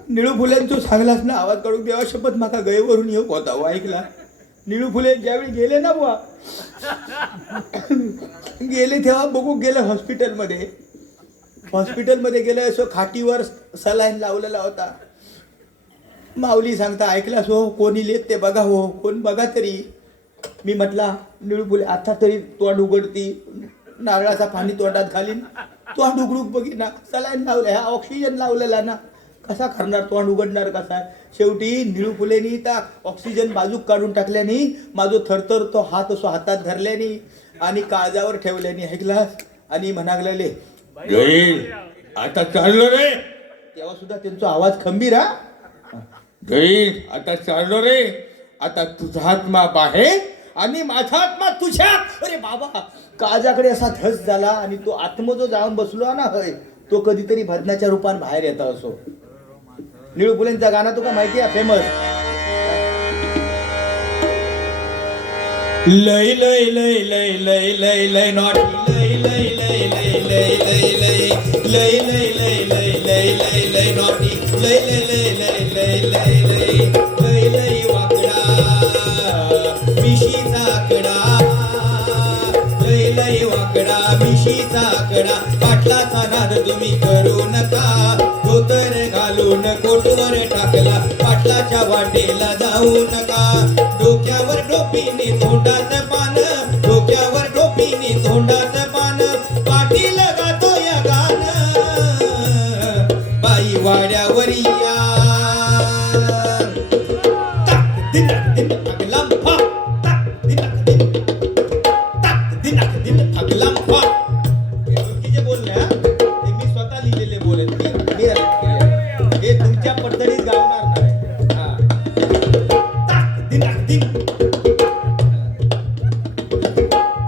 निळू फुलेन तू सांगलास ना आवाज काढून देवा शपथ माका गयवरून येऊ होता हो ऐकला. निळू फुले ज्यावेळी गेले ना बुवा गेले तेव्हा बघू गेलं हॉस्पिटलमध्ये गेलं असं खाटीवर सलाईन लावलेला होता. माऊली सांगता ऐकलास हो कोणी लेत ते बघा हो कोण बघा तरी. मी म्हटला निळू फुले आता तरी तोंड उघडती नारळाचा पाणी तोंडात घालीन तोंड उघडूक बघिना सलाईन लावले हा ऑक्सिजन लावलेला ना कसा करणार तोंड उघडणार कसा. शेवटी निळू फुलेनी त्या ऑक्सिजन बाजूक काढून टाकल्यानी माझो थरथर तो हात असो हातात धरल्यानी आणि काळजावर ठेवल्यानी ऐकलास आणि म्हणागलेले आता चाललो रे. तेव्हा सुद्धा त्यांचा आवाज खंबीर हा आता चाललो रे आता तुझा आत्मा बाहेर आणि माझा आत्मा तुझ्या. अरे बाबा काळजाकडे असा धस झाला आणि तो आत्मा जो जाऊन बसलो ना होय तो कधीतरी भजनाच्या रूपात बाहेर येता असो. निळू फुलेंचा गाणं तुका माहिती आहे फेमस. लय लय लय लय लय लय लय नॉटी लय लय लय लय लय लय लय लय लय लय लय लय लय लय नॉटी लय लय लय लय लय लय लय लय लय वाकडा मिशीचा आकडा लय लय वाकडा मिशीचा आकडा. पाटलाचा नाद तुम्ही करू नका धोतर घालून कोटवर टाकला पाटलाच्या वाटेला जाऊ नका. डोक्यावर टोपीने तोंडात पान डोक्यावर टोपीने तोंडात पान पाटील गातो या गान बाई वाड्यावर या ताक दिनक दिन अगलाम फा ताक दिनक दिन ताक दिनक दिन अगलाम फा. हे ओळखीचे बोलले हा ते मी स्वतः लिहिलेले बोल हे तुमच्या पद्धतीत गावणार नाही हा. ताक दिनक दिन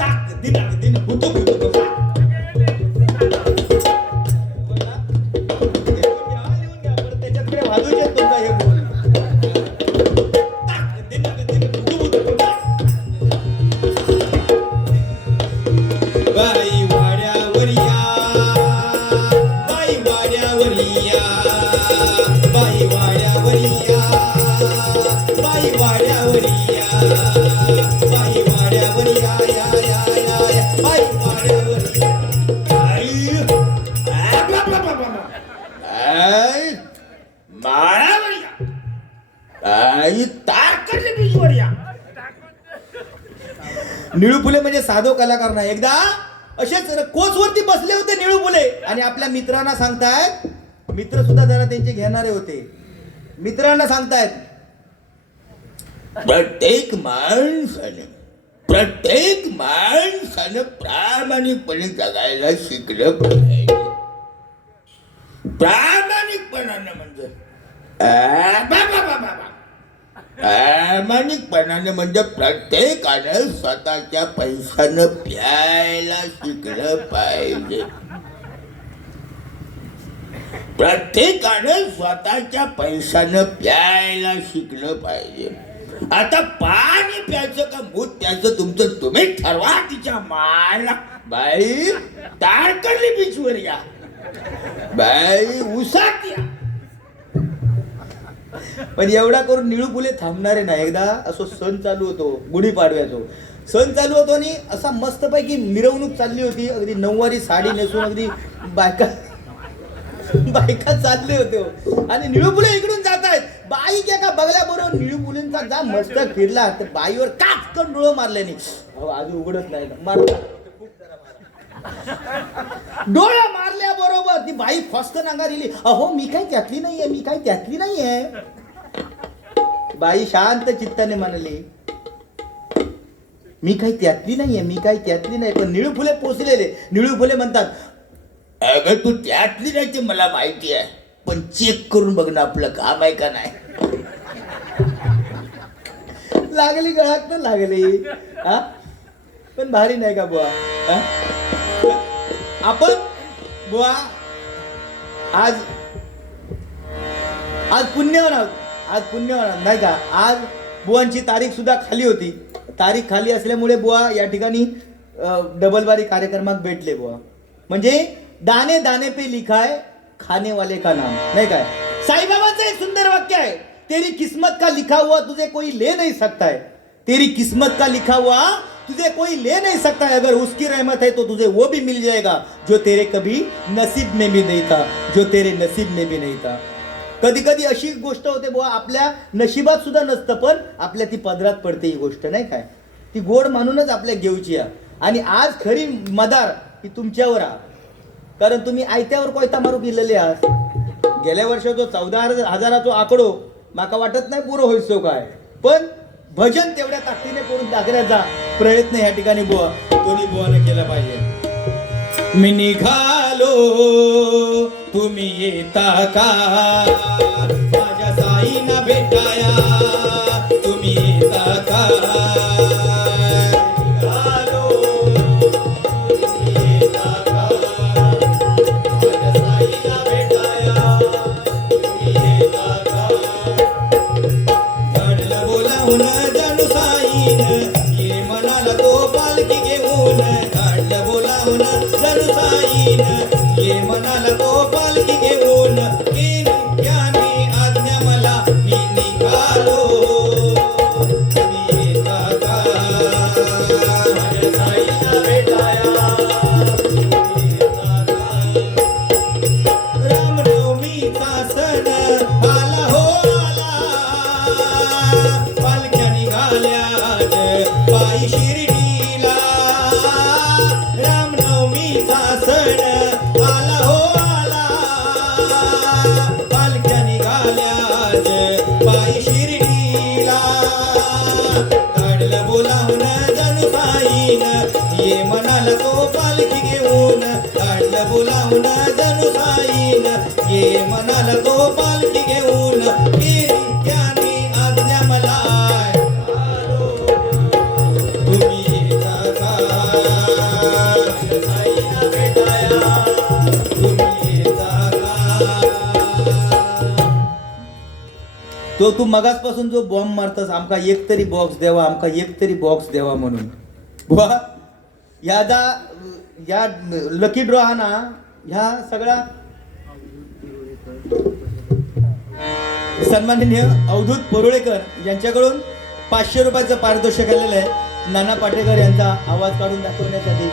ताक दिनक दिन हुतू हुतू बसा. लिहून घ्या परत त्याच्याकडे वाजूचे तुमचा हे बोल. ताक दिनक दिन हुतू हुतू बसा. बाई वाड्यावर या बाई वाड्यावर या बाई वाड्यावर या बाई वाड्यावर या बाई वाड्यावर या या या या या बाई वाड्यावर या. माळावर या आई तारकर्ली बीचवर या. निळू फुले म्हणजे साधो कलाकार नाही. एकदा असेच कोचवरती बसले होते निळू फुले आणि आपल्या मित्रांना सांगतायत मित्र सुद्धा जरा त्यांचे घेणारे होते. मित्रांना सांगतायत प्रत्येक माणसानं प्रामाणिकपणे जगायला शिकलं पाहिजे. प्रामाणिकपणानं म्हणजे प्रामाणिकपणानं म्हणजे प्रत्येकानं स्वतःच्या पैशानं प्यायला शिकलं पाहिजे. प्रत्येकानं स्वतःच्या पैशानं प्यायला शिकलं पाहिजे. आता पाणी प्यायचं का मूत प्यायचं तुमचं तुम्ही ठरवा. तिच्या माला बाई तारकर्ली बीचवर या बाई उसात या. पण एवढा करून निळू फुले थांबणारे नाही. एकदा असो सण चालू होतो गुढीपाडव्याचो सण चालू होतो आणि असा मस्तपैकी मिरवणूक चालली होती. अगदी नऊवारी साडी नेसून अगदी बायका चालले होते आणि निळू फुले इकडून जात आहेत. बाई का बघल्याबरोबर निळू फुलेंचा जा मस्तक फिरला तर बाईवर काचकन डोळं मारले नाही. आधी उघडत नाही मारला डोळा मारल्याबरोबर ती बाई फस्त नांगारिली. अहो मी काही त्यातली नाहीये मी काही त्यातली नाहीये. बाई शांत चित्ताने म्हणाली मी काही त्यातली नाहीये मी काही त्यातली नाही. पण निळू फुले पोचलेले. निळू फुले म्हणतात अगं तू त्यातली नाही ते मला माहिती आहे पण चेक करून बघ ना आपलं काम आहे का नाही. लागली गळात तर लागली हा पण भारी नाही का बुवा. आपण बुवा आज पुण्यवान आहोत. आज पुण्यवान आहोत नाही का. आज बुवांची तारीख सुद्धा खाली होती. तारीख खाली असल्यामुळे बुवा या ठिकाणी डबलबारी कार्यक्रमात भेटले बुवा. म्हणजे दाने दाने पे लिखा है खाने वाले का नाम, नाही काय. साईबाबांचं एक सुंदर वाक्य आहे, तेरी किस्मत का लिखा हुआ तुझे कोई ले नहीं सकता है. तेरी किस्मत का लिखा हुआ तुझे कोई ले नहीं सकता है. अगर उसकी रहमत है तो तुझे वो भी मिल जाएगा जो तेरे कभी नसीब में भी नहीं था, जो तेरे नसीब में भी नहीं था. कधी कधी अशी गोष्ट होते बुवा, आपल्या नशिबात सुद्धा नसतं पण आपल्या ती पदरात पडते ही गोष्ट, नाही काय. ती गोड मानूनच आपल्या घेऊची आहे. आणि आज खरी मदार ही तुमच्यावर आहे, कारण तुम्ही आयत्यावर कोयता मारू गेलेले आहात. गेल्या वर्षाचो 14,000 आकडो माका वाटत नाही पुरं होईसो काय, पण भजन तेवढ्या ताकदीने करून दाखवण्याचा प्रयत्न या ठिकाणी बुवा दोन्ही बुवाने केला पाहिजे. मी निघालो तुम्ही येता का, माझ्या साईना भेटाया तुम्ही येता का. निघालो तुम्ही येता का, माझ्या साईना भेटाया तुम्ही येता का. झाडलं बोलावून जणू साईन ये मनाला तो पालखी घेऊन. झाडलं बोलावून जणू साईन ये मनाला तो पालखी घेऊन. ज्ञानी आज्ञा मला मी निघालो तुम्ही येता का, माझ्या साईला भेटाया तुम्ही येता का. रामनवमीचा सण आला हो आला, पालख्या निघाल्या आज पायी शिर्डीला. रामनवमीचा सण आला हो आला, पालख्या निघाल्या आज पायी शिर्डीला. काढलं बोलावून जणू साईन ये मनाला तो पालखी घेऊन. काढलं बोलावून जणू साईन ये मनाला तो पालखी घेऊन. ज्ञानी आज्ञा मला तुम्ही येता का, साईला भेटाया तुम्ही येता का. तो तू मगासपासून जो बॉम्ब मारतस आमका एक तरी बॉक्स द्यावा, आमका एक तरी बॉक्स द्यावा म्हणून बुवा. यादा या लकी ड्रॉ हा ना, ह्या सगळा सन्माननीय अवधूत परुळेकर यांच्याकडून 500 रुपयाचं पारितोषिक आलेलं आहे नाना पाटेकर यांचा आवाज काढून दाखवण्यासाठी.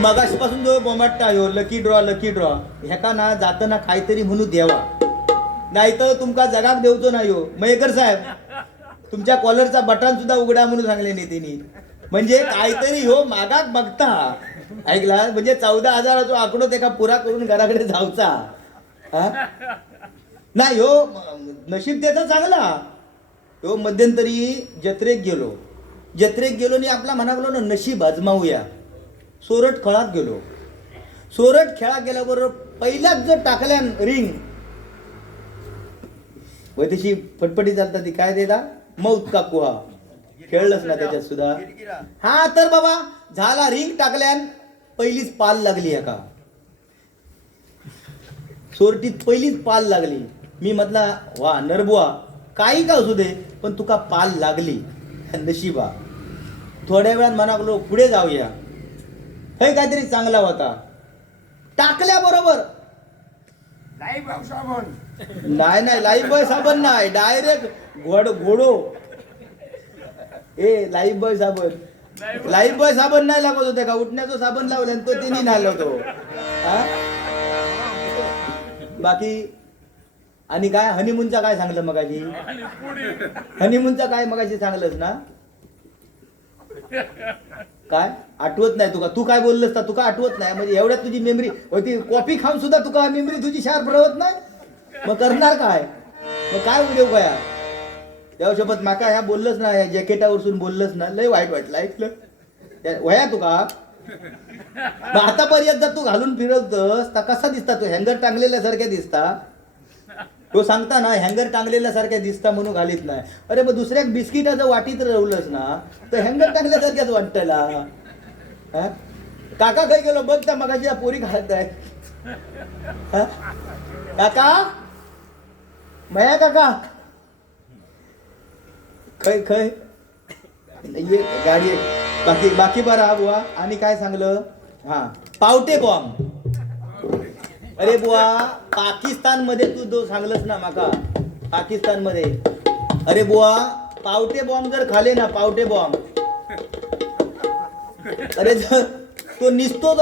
मगासपासून जो बोंबाट्टा आहे लकी ड्रॉ ह्याका ना जाताना काहीतरी म्हणू द्यावा, नाही तर तुमका जगाक देवतो नाही हो. मयेकर साहेब तुमच्या कॉलरचा बटन सुद्धा उघडा म्हणून सांगले नाही त्यांनी. म्हणजे काहीतरी हो मागाक बघता ऐकला, म्हणजे 14,000 आकडो त्याका पुरा करून घराकडे जाऊचा. हा नाही हो, नशीब त्याचा चांगला हो. मध्यंतरी जत्रेक गेलो आणि आपला म्हणा गेलो ना नशीब आजमावूया. सोरठ खेळात गेलो. सोरठ खेळात गेल्याबरोबर पहिल्याच जर टाकल्यान रिंग व तशी फटफटी चालतात ती काय देता मौत का कुहा खेळलंच ना त्याच्यात सुद्धा. हा तर बाबा झाला, रिंग टाकल्यान पहिलीच पाल लागली का सोरटीत, पहिलीच पाल लागली. मी म्हटला वा नरबुआ काही का असू दे पण तुका पाल लागली नशिबा. थोड्या वेळात म्हणा लागलो पुढे जाऊया, हे काहीतरी चांगला होता. टाकल्या बरोबर नाही लाईफ बॉय साबण नाही, डायरेक्ट घोडो. लाईफ बॉय साबण नाही लागत होते का, उठण्याचं साबण लावलं तो तिने नाही होतो. बाकी आणि काय हनीमूनचा काय सांगलं मगाशी, हनीमूनचा काय मगाशी सांगलंस ना, काय आठवत नाही तुका, तू काय बोललंस ना तुका आठवत नाही. म्हणजे एवढ्यात तुझी मेमरी होती, कॉफी खाऊन सुद्धा तुका मेमरी तुझी शार्प राहत नाही. मग करणार काय, मग काय उद्योग या देव शपथ माका ह्या बोललंच ना, या जॅकेटावरसून बोललंच ना, लय वाईट वाटलं ऐकलं वया तुका. आतापर्यंत जर तू घालून फिरवतस तर कसा दिसता तो, हँगर टांगलेल्यासारख्या दिसता तो. सांगता ना हँगर टांगलेल्यासारख्या दिसता म्हणून घालीत नाही. अरे मग दुसऱ्या बिस्किटाचं वाटीत रवलंच ना तर हँगर टांगल्यासारख्याच वाटतला. काका काय गेलो बघ त्या मगाशी पोरी घालत आहे. काका मया काका खय खय ये गाडी आहे. बाकी बाकी बरा हा बुवा. आणि काय सांगलं हा पावटे बॉम्ब. अरे बुवा पाकिस्तान मध्ये तू जो सांगलस ना माका पाकिस्तान मध्ये अरे बुवा पावटे बॉम्ब जर खाले ना पावटे बॉम्ब अरे तो निसतो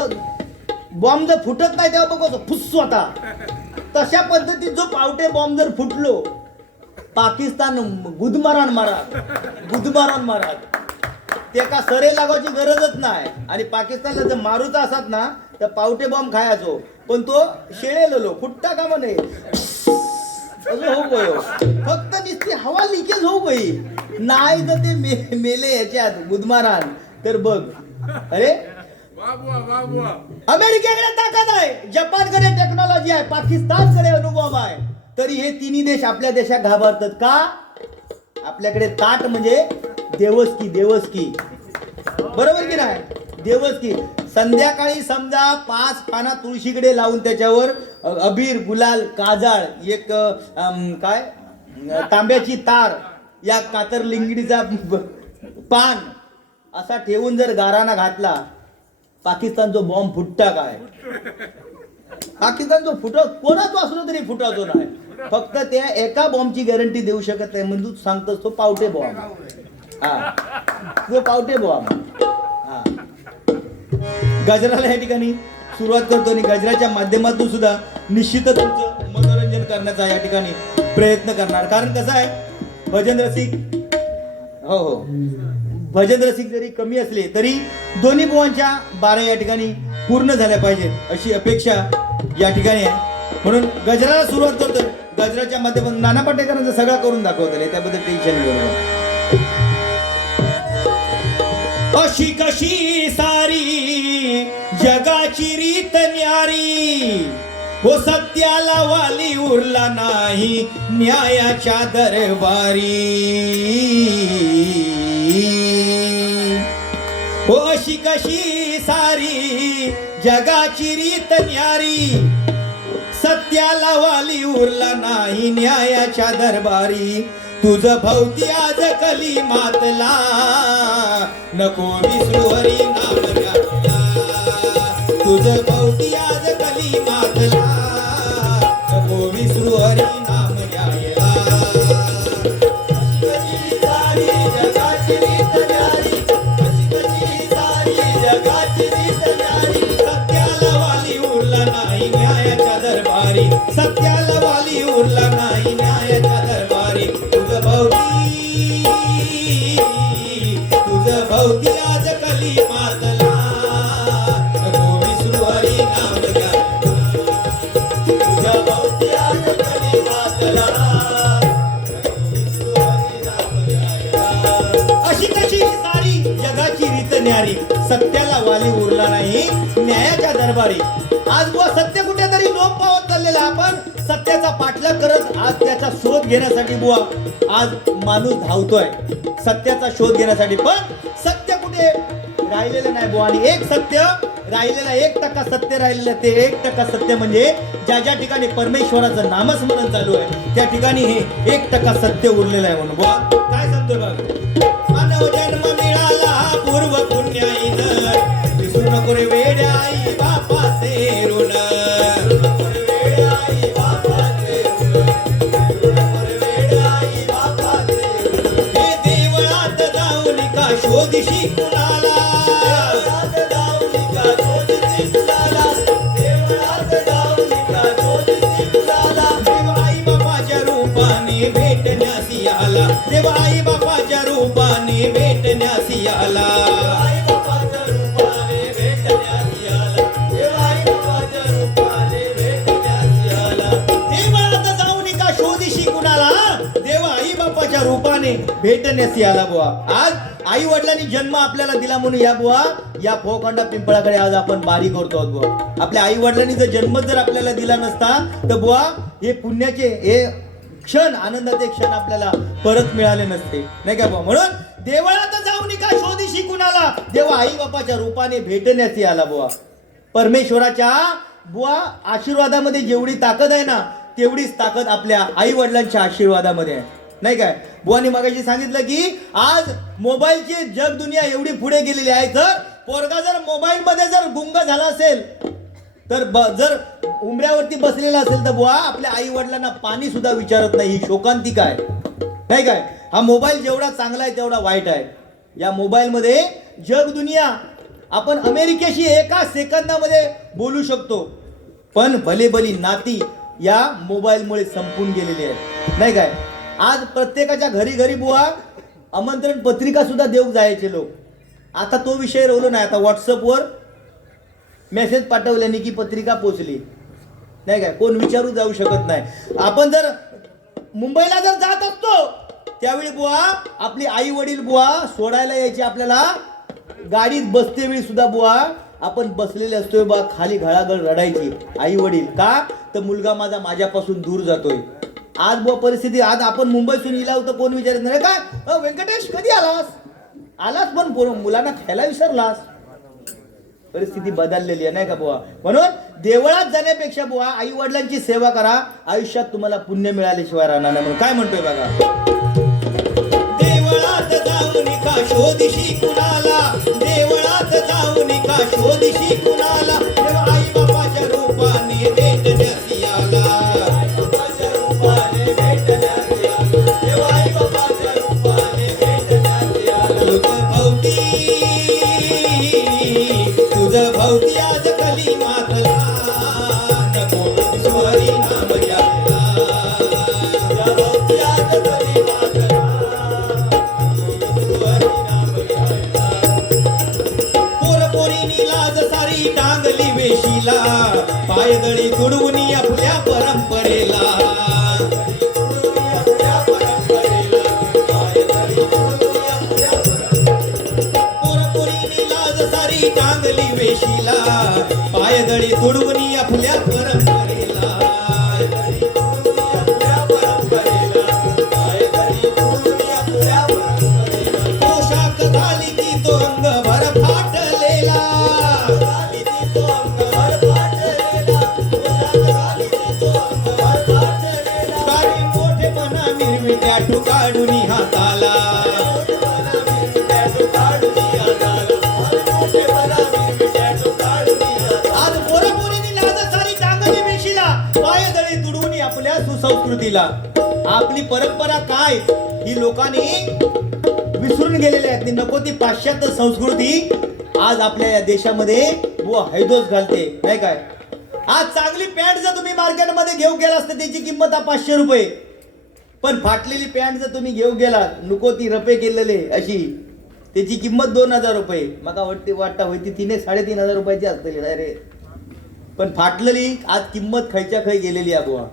बॉम्ब जर फुटत नाही तेव्हा बघ फुस्सू आता तशा पद्धतीत जो पावटे बॉम्ब जर फुटलो पाकिस्तान गुदमारान मारात ते का सरे लागायची गरजच नाही. आणि पाकिस्तानला जर मारूचा असत ना तर पावटे बॉम्ब खायचो पण तो शेळेलो फुटता का म्हणे होऊ गयो फक्त नुसती हवा लिकेज होऊ गई नाही तर ते मेले याच्यात गुदमारान तर बघ. अरे अमेरिकेकडे ताकद आहे, जपानकडे टेक्नॉलॉजी आहे, पाकिस्तानकडे अनुभव आहे, तरी हे तिन्ही देश आपल्या देशात घाबरतात का? आपल्याकडे ताट म्हणजे देवस्की बरोबर की नाही? देवस्की संध्याकाळी समजा 5 पाना तुळशीकडे लावून त्याच्यावर अबीर गुलाल काजळ एक काय तांब्याची तार या कातर लिंगडीचा पान असा ठेवून जर गाराना घातला पाकिस्तानचा बॉम्ब फुटता काय? पाकिस्तानचा कोणाचा असलो तरी फुटायचो नाही. फक्त त्या एका बॉम्बची गॅरंटी देऊ शकत नाही म्हणजे तू सांगतोस तो पावटे बॉम्ब. हा तो पावटे बॉम्ब. हा गजराला या ठिकाणी सुरुवात करतो आणि गजराच्या माध्यमातून सुद्धा निश्चितच तुमचं मनोरंजन करण्याचा या ठिकाणी प्रयत्न करणार. कारण कसं आहे भजन रसिक हो भजन रसिक जरी कमी असले तरी दोन्ही बुवांच्या 12 या ठिकाणी पूर्ण झाल्या पाहिजेत अशी अपेक्षा या ठिकाणी आहे. म्हणून गजराला सुरुवात करतो. गजराच्या माध्यमातून नाना पाटेकरांचं सगळं करून दाखवतले त्याबद्दल टेन्शन घेऊ नका. अशी कशी सारी जगाची रीत न्यारी हो सत्याला वाली उरला नाही न्यायाच्या दरबारी हो अशी कशी सारी जगाची रीत न्यारी सत्याला वाली उरला नाही न्यायाच्या दरबारी तुझ भवती आज कली मातला नको विसरू हरी नाम घ्यायला तुझ भवती आज कली मातला नको विसरू हरी नाम घ्यायला जगाची रीत न्यारी जगाची रीत न्यारी सत्याला वाली उरला नाही न्यायाच्या दरबारी सत्याला वाली उरला नाही न्यायाच्या दरबारी तुझ भवती आज कली मातला नको विसरू हरी नाम घ्यायला तुझ भवती आज कली मातला नको विसरू हरी नाम घ्यायला. अशी कशी सारी जगाची रीत न्यारी सत्याला वाली उरला नाही न्यायाच्या दरबारी. आज बुवा सत्य कुठेतरी लोप पावत चाललेला आपण सत्याचा पाठलाग करत आज त्याचा शोध घेण्यासाठी बुवा आज माणूस धावतोय सत्याचा शोध घेण्यासाठी. पण सत्य कुठे राहिलेलं नाही बुवा. आणि एक सत्य राहिलेला 1% सत्य राहिलेलं ते 1% सत्य म्हणजे ज्या ठिकाणी परमेश्वराचं नामस्मरण चालू आहे त्या ठिकाणी हे 1% सत्य उरलेलं आहे म्हणून बुवा. काय सांगतोय बघ मानव जन्म मिळाला पूर्व पुण्याईनं विसरू नको रे वेड्या आई बापाचे ऋण हे देवळात जाऊन का शोधशी कुणाला देव आई बापाच्या रूपाने भेटण्यासी आला देव आई बापाच्या रूपाने भेटण्यासी आला रूपाने भेटण्यासी आला बुवा. आज आई वडिलांनी जन्म आपल्याला दिला म्हणून या बुवा या फोखंडा पिंपळाकडे आज आपण बारी करतो बुवा. आपल्या आई वडिलांनी जर जन्म जर आपल्याला दिला नसता तर बुवा हे पुण्याचे हे क्षण आनंदाचे क्षण आपल्याला परत मिळाले नसते नाही का बुवा. म्हणून देवळात जाऊन का शोधिशी कुणाला देवा आई बापाच्या रूपाने भेटण्यासी आला बुवा. परमेश्वराच्या बुवा आशीर्वादामध्ये जेवढी ताकद आहे ना तेवढीच ताकद आपल्या आई वडिलांच्या आशीर्वादामध्ये आहे. नाही काय? बुवानी मगाशी सांगितलं की आज मोबाईलची जग दुनिया एवढी पुढे गेलेली आहे, तर पोरगा जर मोबाईल मध्ये जर गुंग झाला असेल, तर जर उमऱ्यावरती बसलेला असेल, तर बुवा आपल्या आई वडिलांना पाणी सुद्धा विचारत नाही. ही शोकांतिका आहे, नाही काय? हा मोबाईल जेवढा चांगला आहे तेवढा वाईट आहे. या मोबाईलमध्ये जग दुनिया, आपण अमेरिकेशी एका सेकंदामध्ये बोलू शकतो, पण भलेभली नाती या मोबाईलमुळे संपून गेलेली आहे, नाही काय? आज प्रत्येकाच्या घरी घरी बुवा आमंत्रण पत्रिका सुद्धा देऊ जायचे लोक. आता तो विषय राहिलो नाही. आता व्हॉट्सअपवर मेसेज पाठवल्याने की पत्रिका पोचली, नाही काय? कोण विचारू जाऊ शकत नाही. आपण जर मुंबईला जर जात असतो त्यावेळी बुवा आपली आई वडील बुवा सोडायला यायचे आपल्याला, गाडीत बसते वेळी सुद्धा बुवा आपण बसलेले असतोय बा, खाली घळाघळ रडायची आई वडील. का? तर मुलगा माझा माझ्यापासून दूर जातोय. आज बुवा परिस्थिती, आज आपण मुंबईतून इला होतं कोण विचारत नाही काय व्यंकटेश कधी आलास पण मुलांना खायला विसरलास. परिस्थिती बदललेली आहे, नाही का बुवा? म्हणून देवळात जाण्यापेक्षा बुवा आई वडिलांची सेवा करा, आयुष्यात तुम्हाला पुण्य मिळाल्याशिवाय राहणार नाही. म्हणून काय म्हणतोय बघा, देवळात जाऊन का शोधिशी कुणाला, देवळात जाऊन का शोधिशी कुणाला, तेव्हा आई बापाच्या रूपाने भेटण्यास आला, आई बापाच्या रूपाने भेटण्यास आला, तेव्हा आई बापाच्या रूपाने भेटण्यास आला. तुझं भवती आज कली मातला, नको ईश्वरी नाम घ्यायला, तुझं भवती आज कली मातला, पोरपोरीनी लाज सारी टांगली वेशीला, पायदळी तुडवून आपल्या परंपरेला, पोरपोरीनी लाज सारी टांगली वेशीला, पायदळी तुडवून आपल्या परंपरेला, पोशाख घाली की तो अंगभर फाटलेला, काही मोठेपणा मिरविट्या ठुकाडून हाताला, आज पोरपोरीनी लाज सारी टांगली वेशीला, पायदळी तुडवून आपल्या सुसंस्कृतीला. आपली परंपरा काय ही लोकांनी विसरून गेलेले आहेत. नको ती पाश्चात्य संस्कृती आज आपल्या या देशामध्ये बुवा हैदोस घालते, नाही काय? आज चांगली पॅन्ट जर तुम्ही मार्केटमध्ये घेऊ गेला तर त्याची किंमत आहे 500 रुपये, पण फाटलेली पॅन्ट जर तुम्ही घेऊ गेला नको ती रपे केलेले अशी, त्याची किंमत 2000 रुपये. मका वाटतं होती 3,500 रुपयाची असतली रे, पण फाटलेली आज किंमत खयच्या खय गेलेली आहे बुवा.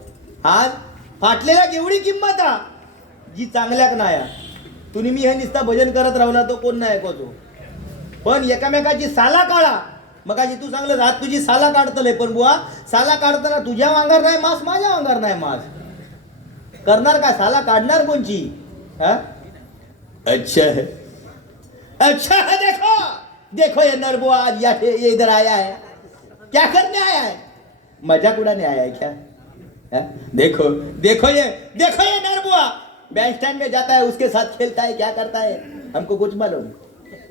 आज फाटलेल्या एवढी किंमत आ जी चांगल्याक नाही. तुम्ही मी हे नुसता भजन करत राहिला तो कोण नाही ऐकतो, पण एकामेकाची साला काढा. मग तू चांगलं रात तुझी साला काढतले, पण बुवा साला काढताना तुझ्या वांगार नाही मास, माझ्या वांगार नाही मास. करणार काय? साला काढणार कोणची? हा? अच्छा अच्छा, देखो देखो ये नरबुआ आज ये इधर आया है, क्या करने आया है? मजाक उड़ाने आया है क्या? हा? देखो देखो ये नरबुआ बैंड स्टैंड में जाता है, उसके साथ खेलता है, क्या करता है हमको कुछ मालूम.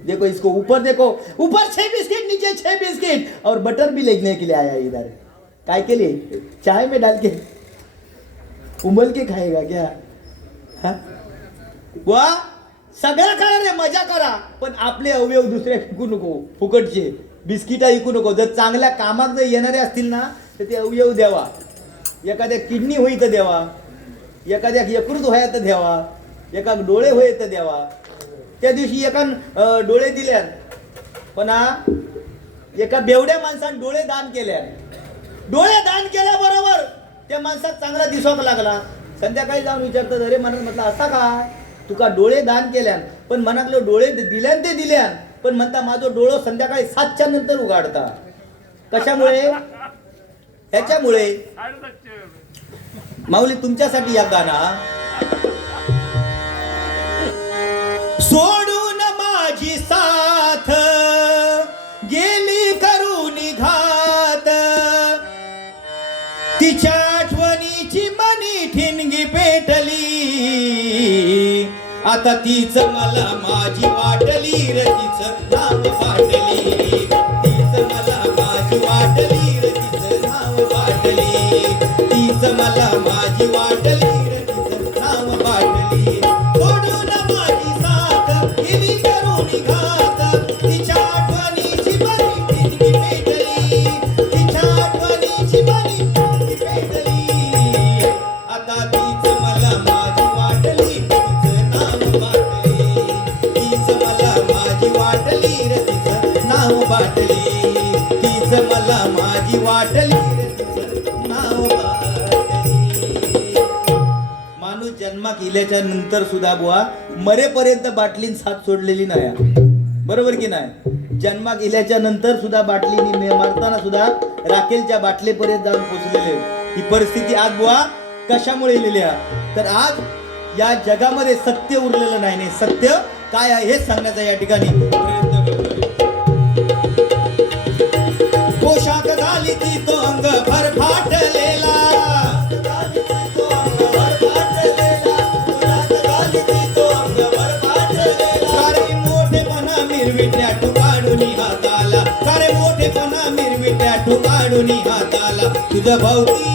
देखो इसको ऊपर, देखो ऊपर 6 बिस्किट, नीचे 6 बिस्किट और बटर भी लेने के लिए आया है इधर. काय के लिए? चाय में डाल के उमल के खाएगा क्या? हा? वाह, सगळं करा रे, मजा करा, पण आपले अवयव दुसरे विकू नको. फुकटचे बिस्किटा विकू नको. जर चांगल्या कामात जर येणारे असतील ना तर ते अवयव द्यावा. एखाद्या किडनी होई तर द्यावा, एखाद्या यकृत होया तर द्यावा, एका डोळे होय तर द्यावा. त्या दिवशी एका डोळे दिल्या, पण एका बेवड्या माणसाने डोळे दान केल्या. डोळे दान केल्याबरोबर त्या माणसात चांगला दिसोक लागला. संध्याकाळी जाऊन विचारतात, अरे मनात म्हटलं असा काय तुका डोळे दान केल्यान, पण मनातलं डोळे दिल्यान ते दिल्यान, पण म्हणता माझं डोळं संध्याकाळी 7च्या नंतर उघडता. कशामुळे? ह्याच्यामुळे. माऊली तुमच्यासाठी या गाणा. सोडून माझी साथ गेली करून घात, तिच्या आठवणीची मनी ठिणगी पेटली, आता तीच मला माझी वाटली रे तिचं नाव वाटली, तीच मला माझी वाटली रे तिचं नाव वाटली, तीच मला माझी वाटली रे तिचं नाव वाटली. सोडून माझी साथ गेली करून घात, तिच्या आठवणीची बरी ठिणगी पेटली, तिच्या आठवणीची बरी ठिणगी पेटली. आता तीच मला माझी वाटली तिचं नाव वाटली, तीच मला माझी वाटली रे तिचं नाव वाटली, तीच मला माझी वाटली रे तिचं नाव वाटली. माणूस जन्माक इल्याच्या नंतर सुद्धा बुवा मरेपर्यंत बाटलीन साथ सोडलेली नाही, बरोबर की नाही. जन्माक इल्याच्या नंतर सुद्धा बाटलीनी मरताना सुद्धा राखेलच्या बाटलेपर्यंत जाऊन पोचलेले. ही परिस्थिती आज बुवा कशामुळे इलेली आहे, तर आज या जगामध्ये सत्य उरलेलं नाही. सत्य काय आहे हे सांगण्याचा या ठिकाणी प्रयत्न करतोय. पोशाख घाली ती तो अंग भर फाटलेला, कारे मोठेपणा मिरविट्या ठुकाडून हाताला, कारे मोठेपणा मिरविट्या ठुकाडून हाताला. तुझं भवती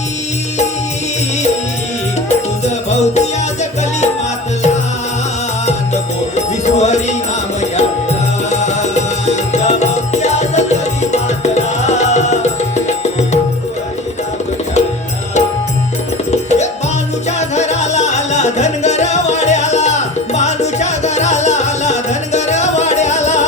आज कली मातला, नको विश्वरी नाम याला, तुझं भवती आज कली मातला, बानूच्या घराला आला धनगर वाड्याला, बानूच्या घराला आला धनगर वाड्याला,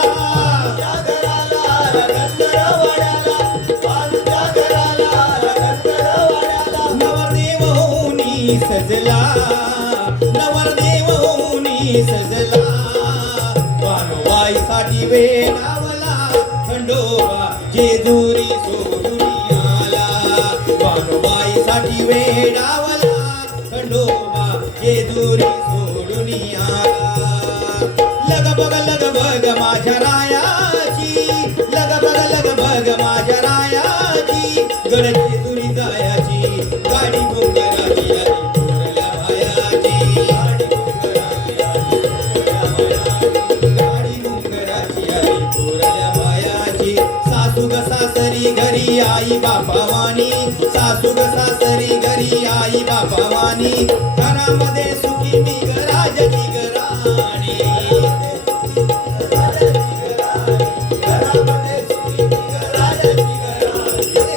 नवरदेव होऊनी सजला, नवरदेव होऊनी सजला, बानुबाईसाठी वेणावला खंडोबा जेजुरी सोडून आला, बानुबाईसाठी वेणावला खंडोबा जेजुरी सोडून आला. लग बग माझ्या रायाची, लग बग माझ्या रायाची, गड जेजुरी जायाची गाडी गोंगराची आली थोरल्या बायाची, गाडी गोंगराची आली थोरल्या बायाची. सासू ग सासरी घरी आई बापावानी, सासू ग सासरी घरी आई बापावानी, घरामध्ये सुखी मी ग राजकी ग राणी,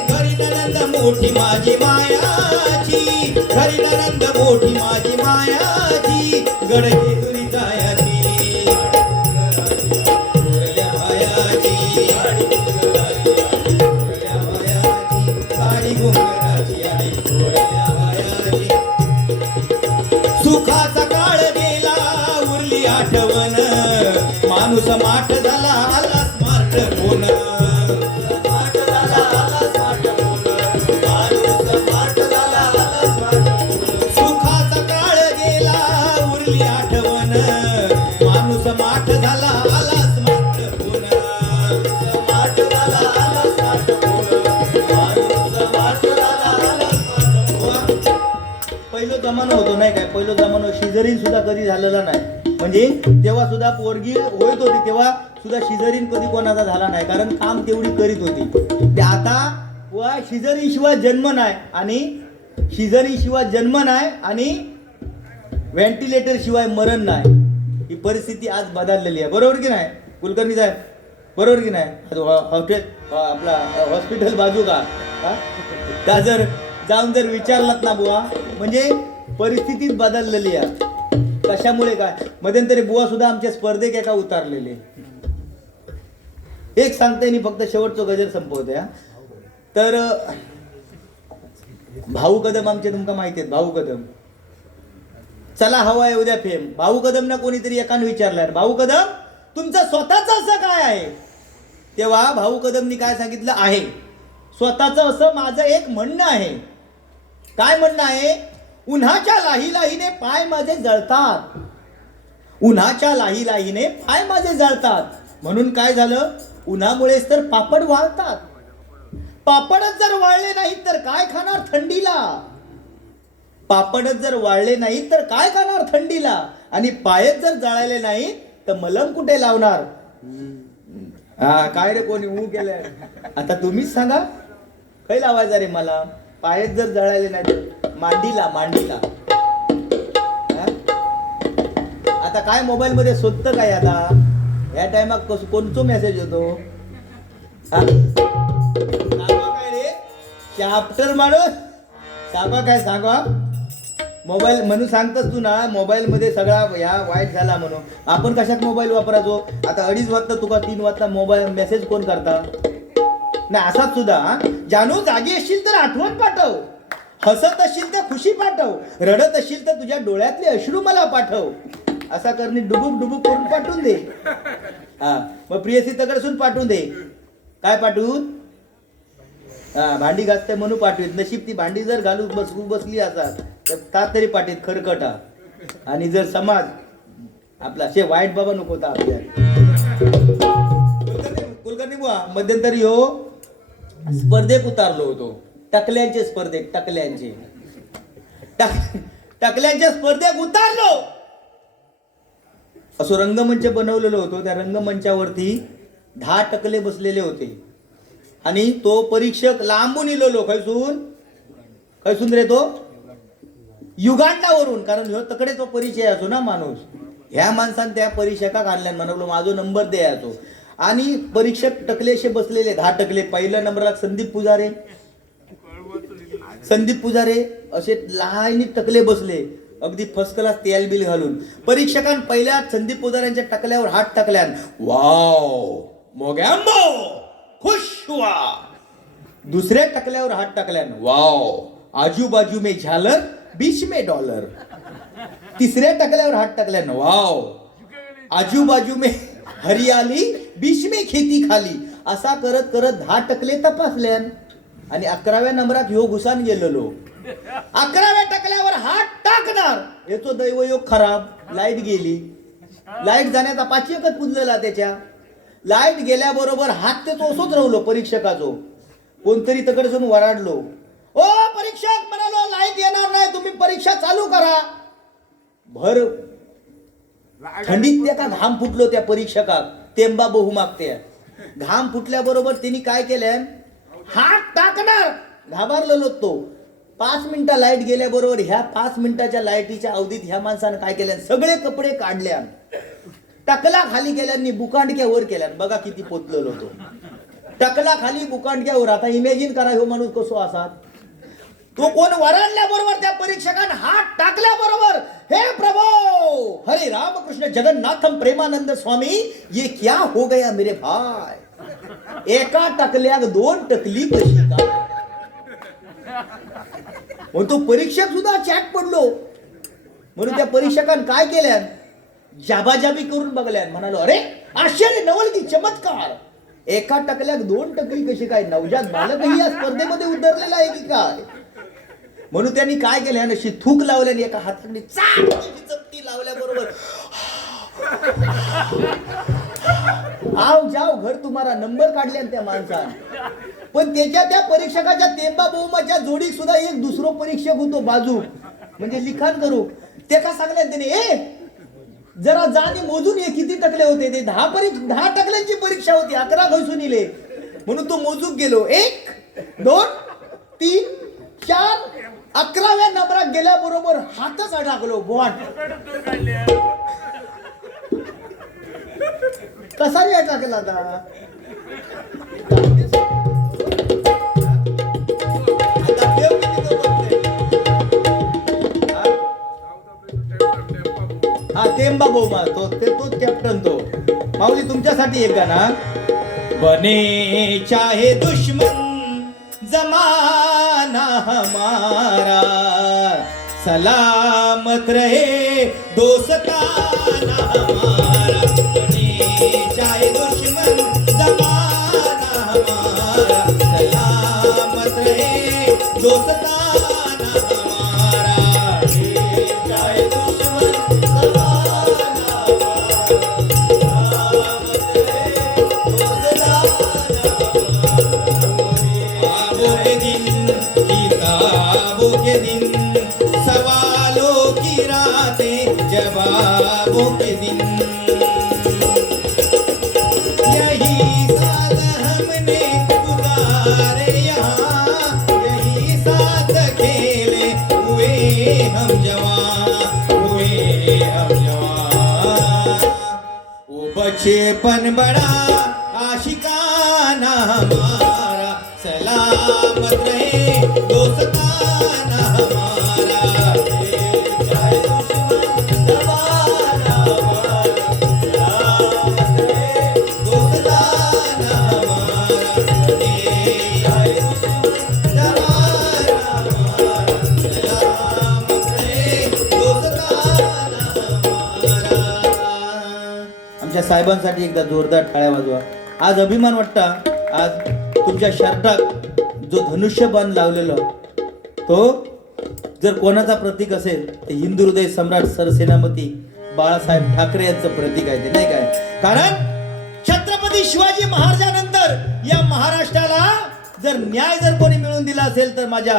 घरी ननंद मोठी माझी मायाची, घरी ननंद मोठी माझी मायाची, गड जेजुरी जायाची थोरल्या बायाची, गाडी गोंगराची आली थोरल्या बायाची. सुखाचा काळ गेला उरली आठवण, माणूस माठ झाला आला स्मार्टफोन, सुखाचा काळ गेला उरली आठवण, माणूस माठ झाला आला स्मार्टफोन, पहिलं जमाना होतो नाही काय, पहिलं जमाना शिजरीन सुद्धा कधी झालेला नाही, म्हणजे तेव्हा सुद्धा पोरगी होत होती तेव्हा सुद्धा शिजरीन कधी कोणाचा झाला नाही, कारण काम तेवढी करीत होती. ते आता व शिजरी शिवाय जन्म नाही, आणि शिजरी शिवाय जन्म नाही आणि व्हेंटिलेटर शिवाय मरण नाही. ही परिस्थिती आज बदललेली आहे, बरोबर की नाही कुलकर्णी साहेब, बरोबर की नाही. हॉटेल आपला हॉस्पिटल बाजू का जर जाऊन जर विचारलात ना बुवा, म्हणजे परिस्थितीच बदललेली आहे. कशामुळे काय, मध्यंतरी बुवा सुद्धा आमच्या स्पर्धेक एका उतारलेले. एक सांगते आणि फक्त शेवटचं गजर संपवते. तर भाऊ कदम आमचे तुमका माहिती आहेत, भाऊ कदम चला हवा येऊ द्या फेम. भाऊ कदम ना कोणीतरी एकाने विचारलं, भाऊ कदम तुमचं स्वतःच असं काय आहे, तेव्हा भाऊ कदमनी काय सांगितलं आहे, स्वतःच असं माझं एक म्हणणं आहे. काय म्हणणं आहे, उन्हाच्या लाही लाहीने पाय माझे जळतात, उन्हाच्या लाही लाहीने पाय माझे जळतात. म्हणून काय झालं, उन्हामुळेच तर पापड वाळतात. पापडच जर वाळले नाहीत तर काय खाणार थंडीला, पापडच जर वाळले नाहीत तर काय खाणार थंडीला. आणि पायच जर जळाले नाही तर मलम कुठे लावणार? हा काय रे कोणी केलंय? आता तुम्हीच सांगा काही लावायचा रे मला? पायच जर जळाले नाही तर मांडीला हा? आता काय मोबाईल मध्ये स्वस्त काय आता या टायमात कोणतो मेसेज येतो? काय रे चॅप्टर माणूस सांगा काय सांगा मोबाईल म्हणून सांगतस तू ना मोबाईल मध्ये सगळा या वाईट झाला म्हणून. आपण कशात मोबाईल वापरायचो? आता 2:30 वाजता तुका 3 वाजता मोबाईल मेसेज कोण करता? नाही असाच सुद्धा जानू जागी असशील तर आठवण पाठव, हसत असशील तर खुशी पाठव, रडत असशील तर तुझ्या डोळ्यातले अश्रू मला पाठव. असा करणे डुबुक डुबुक करून पाठवून दे. हा मग प्रियसी तकडसून पाठवून दे. काय पाठवून? हा भांडी घासते म्हणून पाठवीत. नशीब ती भांडी जर घालून बसली असतात तर ता तरी पाठीत खरकटा. आणि जर समाज आपला शे वाईट बाबा नको होता आपल्या कुलकर्णी बुवा मध्यंतरी हो स्पर्धेत उतारलो होतो. टकल्यांचे स्पर्धेत टकल्यांच्या स्पर्धेत उतारलो. असो रंगमंच बनवलेलो होतो. त्या रंगमंचावरती 10 टकले बसलेले होते आणि तो परीक्षक लांबून इलेलो. खैसून रे तो युगांडावरून. कारण ह्यो तकडे तो परिचय असो ना माणूस. ह्या माणसाने त्या परीक्षकाक आणल्यान म्हणलो माझो नंबर द्यायचो. आणि परीक्षक टकलेशे बसलेले 10 टकले. पहिल्या नंबरला संदीप पुजारे असे लहान टकले बसले अगदी फर्स्ट क्लास तेल बिल घालून. परीक्षकान पहिल्या संदीप पुजाऱ्यांच्या टकल्यावर हात टाकल्यान वाव मोगॅम्बो खुश हुआ. दुसऱ्या टकल्यावर हात टाकल्यान वाव आजूबाजू में झालर बीच में डॉलर. तिसऱ्या टकल्यावर हात टाकल्यान वाव आजूबाजू में हरियाली बीच में खेती खाली. असा करत करत 10 टकले तपासल्यान आणि 11व्या नंबरात ह्यो घुसान गेलेलो. 11व्या टकल्यावर हात टाकणार याचो दैवयोग खराब. लाईट गेली. लाईट जाण्याचा पाचीकच पुजलेला त्याच्या. लाईट गेल्याबरोबर हात ते तोसोच राहिलो परीक्षकाचो. कोणतरी तकडे जाऊन वराडलो. ओ परीक्षक म्हणालो लाईट येणार नाही तुम्ही परीक्षा चालू करा. भर थंडीत त्या घाम फुटलो त्या परीक्षकाक. तेंबा बहु मागते. घाम फुटल्याबरोबर त्यांनी काय केलं हात टाकणार. घाबरलेलो तो. 5 मिनिटं लाईट गेल्याबरोबर ह्या 5 मिनिटाच्या लाईटीच्या अवधीत ह्या माणसानं काय केलं सगळे कपडे काढल्या. टकला खाली केल्यांनी बुकांडक्या वर केल्या. बघा किती पोचलेलो तो. टकला खाली बुकांडक्या वर. आता इमॅजिन करा ह्यो माणूस कसो असा. तो कोण वराडल्याबरोबर त्या परीक्षकान हात टाकल्याबरोबर हे प्रभो हरे रामकृष्ण जगन्नाथम प्रेमानंद स्वामी ये क्या हो गया मेरे भाई. एका टकल्याक 2 टकली कशी काय. तो परीक्षक सुद्धा चॅट पडलो. म्हणून त्या परीक्षकान काय केल्या जाबाजाबी करून बघल्यान. म्हणालो अरे आश्चर्य नवल की चमत्कार. एका टकल्याक 2 टकली कशी काय. नवजात बालकही या स्पर्धेमध्ये उतरलेला आहे की काय. म्हणून त्यांनी काय केलं अशी थूक लावल्याने एका हाताने चपटी लावल्याबरोबर आव जाव घर तुम्हाला नंबर काढले त्या माणसाने. पण त्या परीक्षकाच्या तेंबा बहुमाच्या जोडीक सुद्धा एक दुसरो परीक्षक होतो बाजू म्हणजे लिखाण करू. ते का सांगल्यान त्याने ए जरा जाणी मोजून ये किती टकले होते. ते 10 टकल्यांची परीक्षा होती. 11 घसून इले. म्हणून तो मोजूक गेलो 1 2 3 4 11व्या नंबरात गेल्याबरोबर हातच अडकलो. बोट कसा रे अटकला आता. हा तेंबा बोमा तोच कॅप्टन तो. माऊली तुमच्यासाठी एक गाणं. बने चाहे दुश्मन जमाना हमारा सलामत रहे दोस्ताना हमारा. बने चाहे दुश्मन जमाना हमारा सलामत रहे दोस्ताना हमारा. चाहे दुश्मन जमाना सलामत रहे दोस्ताना. किताबों के दिन सवालों की रातें जवाब ख्वाबों के दिन यही साथ हमने गुजारे यहाँ यही साथ खेले हुए हम जवान वो बचपन बड़ा आशिकाना हमारा सलामत रहे दोस्ताना हमारा चाहे दुश्मन जमाना हमारा सलामत रहे दोस्ताना हमारा चाहे दुश्मन जमाना हमारा सलामत रहे दोस्ताना हमारा. आमच्या साहेबांसाठी एकदा जोरदार टाळ्या वाजवा. आज अभिमान वाटता आज तुमच्या शर्टात जो धनुष्यबाण लावलेला तो जर कोणाचा प्रतीक असेल ते हिंदू हृदय सम्राट सरसेनापती बाळासाहेब ठाकरे यांचं प्रतीक आहे ते नाही काय. कारण छत्रपती शिवाजी महाराजांनंतर या महाराष्ट्राला जर न्याय जर कोणी मिळवून दिला असेल तर माझ्या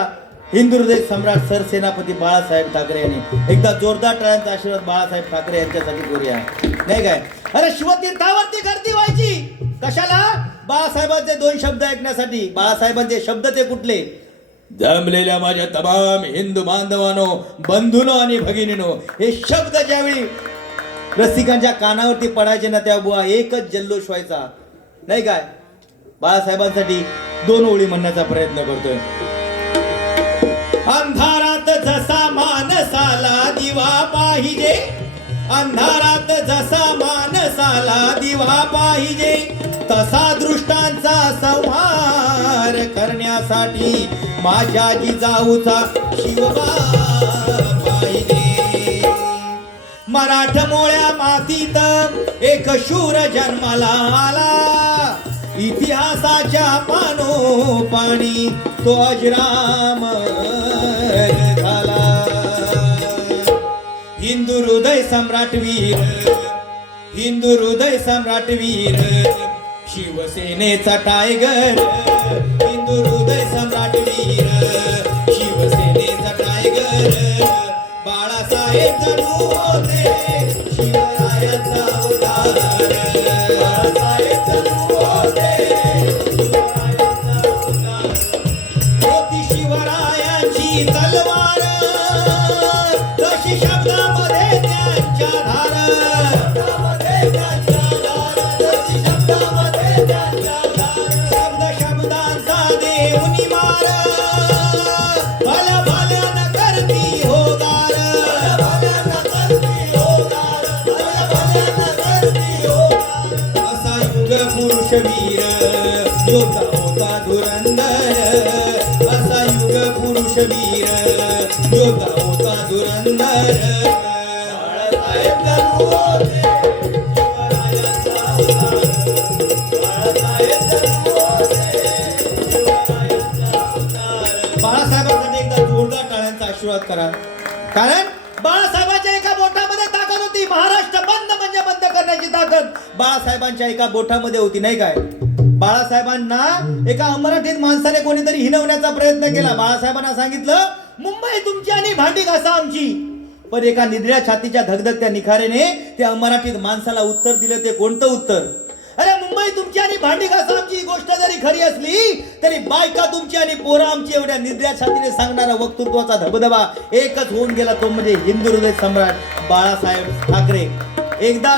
हिंदू हृदय सम्राट सरसेनापती बाळासाहेब ठाकरे यांनी. एकदा जोरदार टाळ्यांचा आशीर्वाद बाळासाहेब ठाकरे यांच्यासाठी करूया नाही काय. अरे शिवतीर्थावरती गर्दी व्हायची कशाला? बाळासाहेबांचे 2 शब्द ऐकण्यासाठी. बाळासाहेबांचे शब्द ते कुठले? जमलेल्या माझ्या तमाम हिंदू बांधवानो बंधूनो आणि भगिनीनो हे शब्द ज्यावेळी रसिकांच्या कानावरती पडायचे ना त्या बुवा एकच जल्लोष व्हायचा नाही काय. बाळासाहेबांसाठी 2 ओळी म्हणण्याचा प्रयत्न करतोय. अंधारात जसा मानसाला दिवा पाहिजे अंधारात जसा मानसाला दिवा पाहिजे तसा दृष्टांचा संहार करण्यासाठी माझ्या जिजाऊचा शिवबा पाहिजे. मराठमोळ्या मातीत एक शूर जन्माला आला इतिहासाच्या पाणोपाणी तो अजरामर झाला. हिंदू हृदय सम्राट वीर हिंदू हृदय सम्राट वीर शिवसेनेचा टायगर हिंदू हृदय सम्राट वीर शिवसेनेचा टायगर बाळासाहेब जणू होते शिवरायांचा अवतार बाळासाहेब जणू होते शिवरायांचा अवतार. होती शिवरायांची तलवार तशी शब्दामध्ये त्यांच्या धार तशी शब्दामध्ये त्यांच्या धार. शब्दांचा देऊनी मार भल्या भल्यानं करती होदार भल्या भल्यानं करती होदार. असा युग पुरुष वीर योद्धा होता धुरंधर असा युग पुरुष वीर योद्धा होता धुरंधर. बाळासाहेब जणू होते शिवरायांचा अवतार बाळासाहेब जणू होते शिवरायांचा अवतार. बाळासाहेबांसाठी एकदा जोरदार टाळ्यांचा आशीर्वाद करा. कारण बाळासाहेबांच्या एका बोटामध्ये ताकद होती. महाराष्ट्र बंद म्हणजे बंद करण्याची ताकद बाळासाहेबांच्या एका बोटामध्ये होती नाही काय. बाळासाहेबांना एका अमराठीत माणसाने कोणीतरी हिनवण्याचा प्रयत्न केला. बाळासाहेबांना सांगितलं मुंबई तुमची आणि भांडी घासा आमची. पण एका निधड्या छातीच्या धगधगत्या निखारेने त्या मराठीत माणसाला उत्तर दिलं. ते कोणतं उत्तर? अरे मुंबई तुमची आणि भांडी घासा आमची ही गोष्ट जरी खरी असली तरी बायका तुमची आणि पोरं आमची एवढ्या निधड्या छातीने सांगणारा वक्तृत्वाचा धबधबा एकच होऊन गेला तो म्हणजे हिंदू हृदय सम्राट बाळासाहेब ठाकरे. एकदा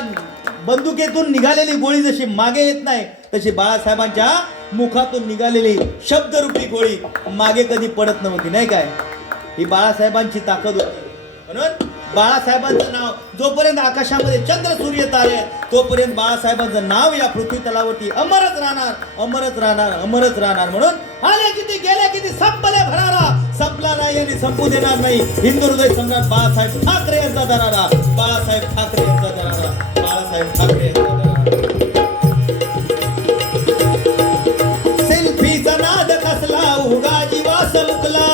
बंदुकीतून निघालेली गोळी जशी मागे येत नाही तशी बाळासाहेबांच्या मुखातून निघालेली शब्दरूपी गोळी मागे कधी पडत नव्हती नाही काय. ही बाळासाहेबांची ताकद होती. म्हणून बाळासाहेबांचं नाव जोपर्यंत आकाशामध्ये चंद्र सूर्य तारे तोपर्यंत बाळासाहेबांचं नाव या पृथ्वी तलावरती अमरच राहणार अमरच राहणार अमरच राहणार. म्हणून आले किती गेले किती संपले भरारा संपला नाही आणि संपू देणार नाही. हिंदू हृदय सम्राट बाळासाहेब ठाकरे यांचा दरारा बाळासाहेब ठाकरे यांचा दरारा बाळासाहेब ठाकरे यांचा दरारा. सेल्फीचा नाद कसला उगा जीवास मुकला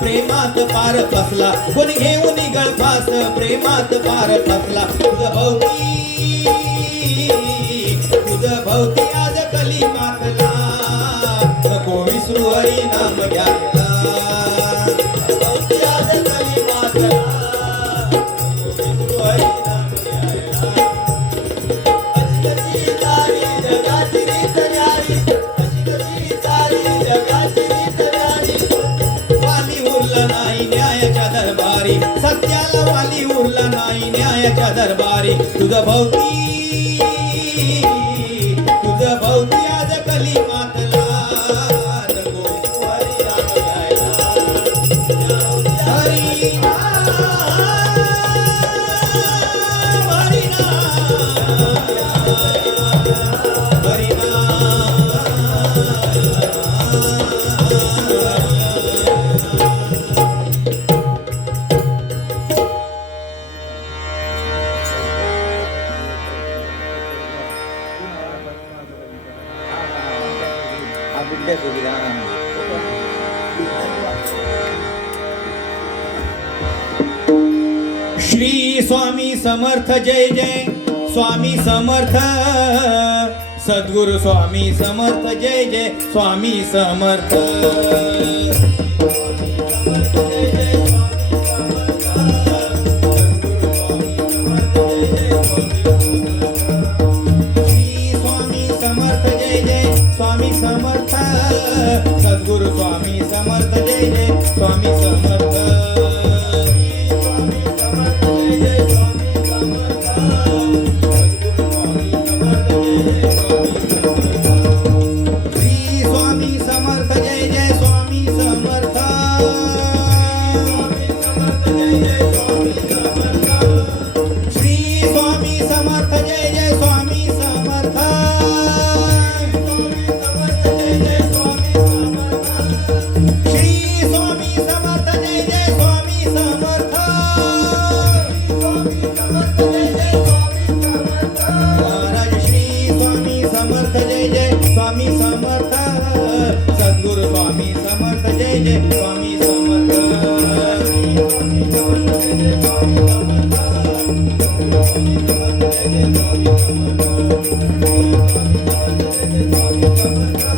प्रेमात पार फसला कोणी घेऊन गळफास प्रेमात पार फसला. तुझ भवती आज कली मातला नको विसरू विष्णू हरी नाम घ्यायला भक्ती आज कली मातला विष्णू हरी नाम घ्यायला अशी कशी चाली जगाची रीत न्यारी अशी कशी चाली जगाची रीत न्यारी वाली उरला नाही न्यायाच्या दरबारी सत्याला वाली उरला नाही न्यायाच्या दरबारी तुझं भोवती आज कली मातला नको हरी नाम घ्यायला हरी हरी श्री स्वामी समर्थ जय जय स्वामी समर्थ सद्गुरु स्वामी समर्थ जय जय स्वामी समर्थ श्री स्वामी समर्थ जय जय स्वामी समर्थ सद्गुरु स्वामी समर्थ जय जय स्वामी समर्थ स्वामी समर्थ सद्गुरु स्वामी समर्थ जय जय स्वामी समर्थ स्वामी समर्थ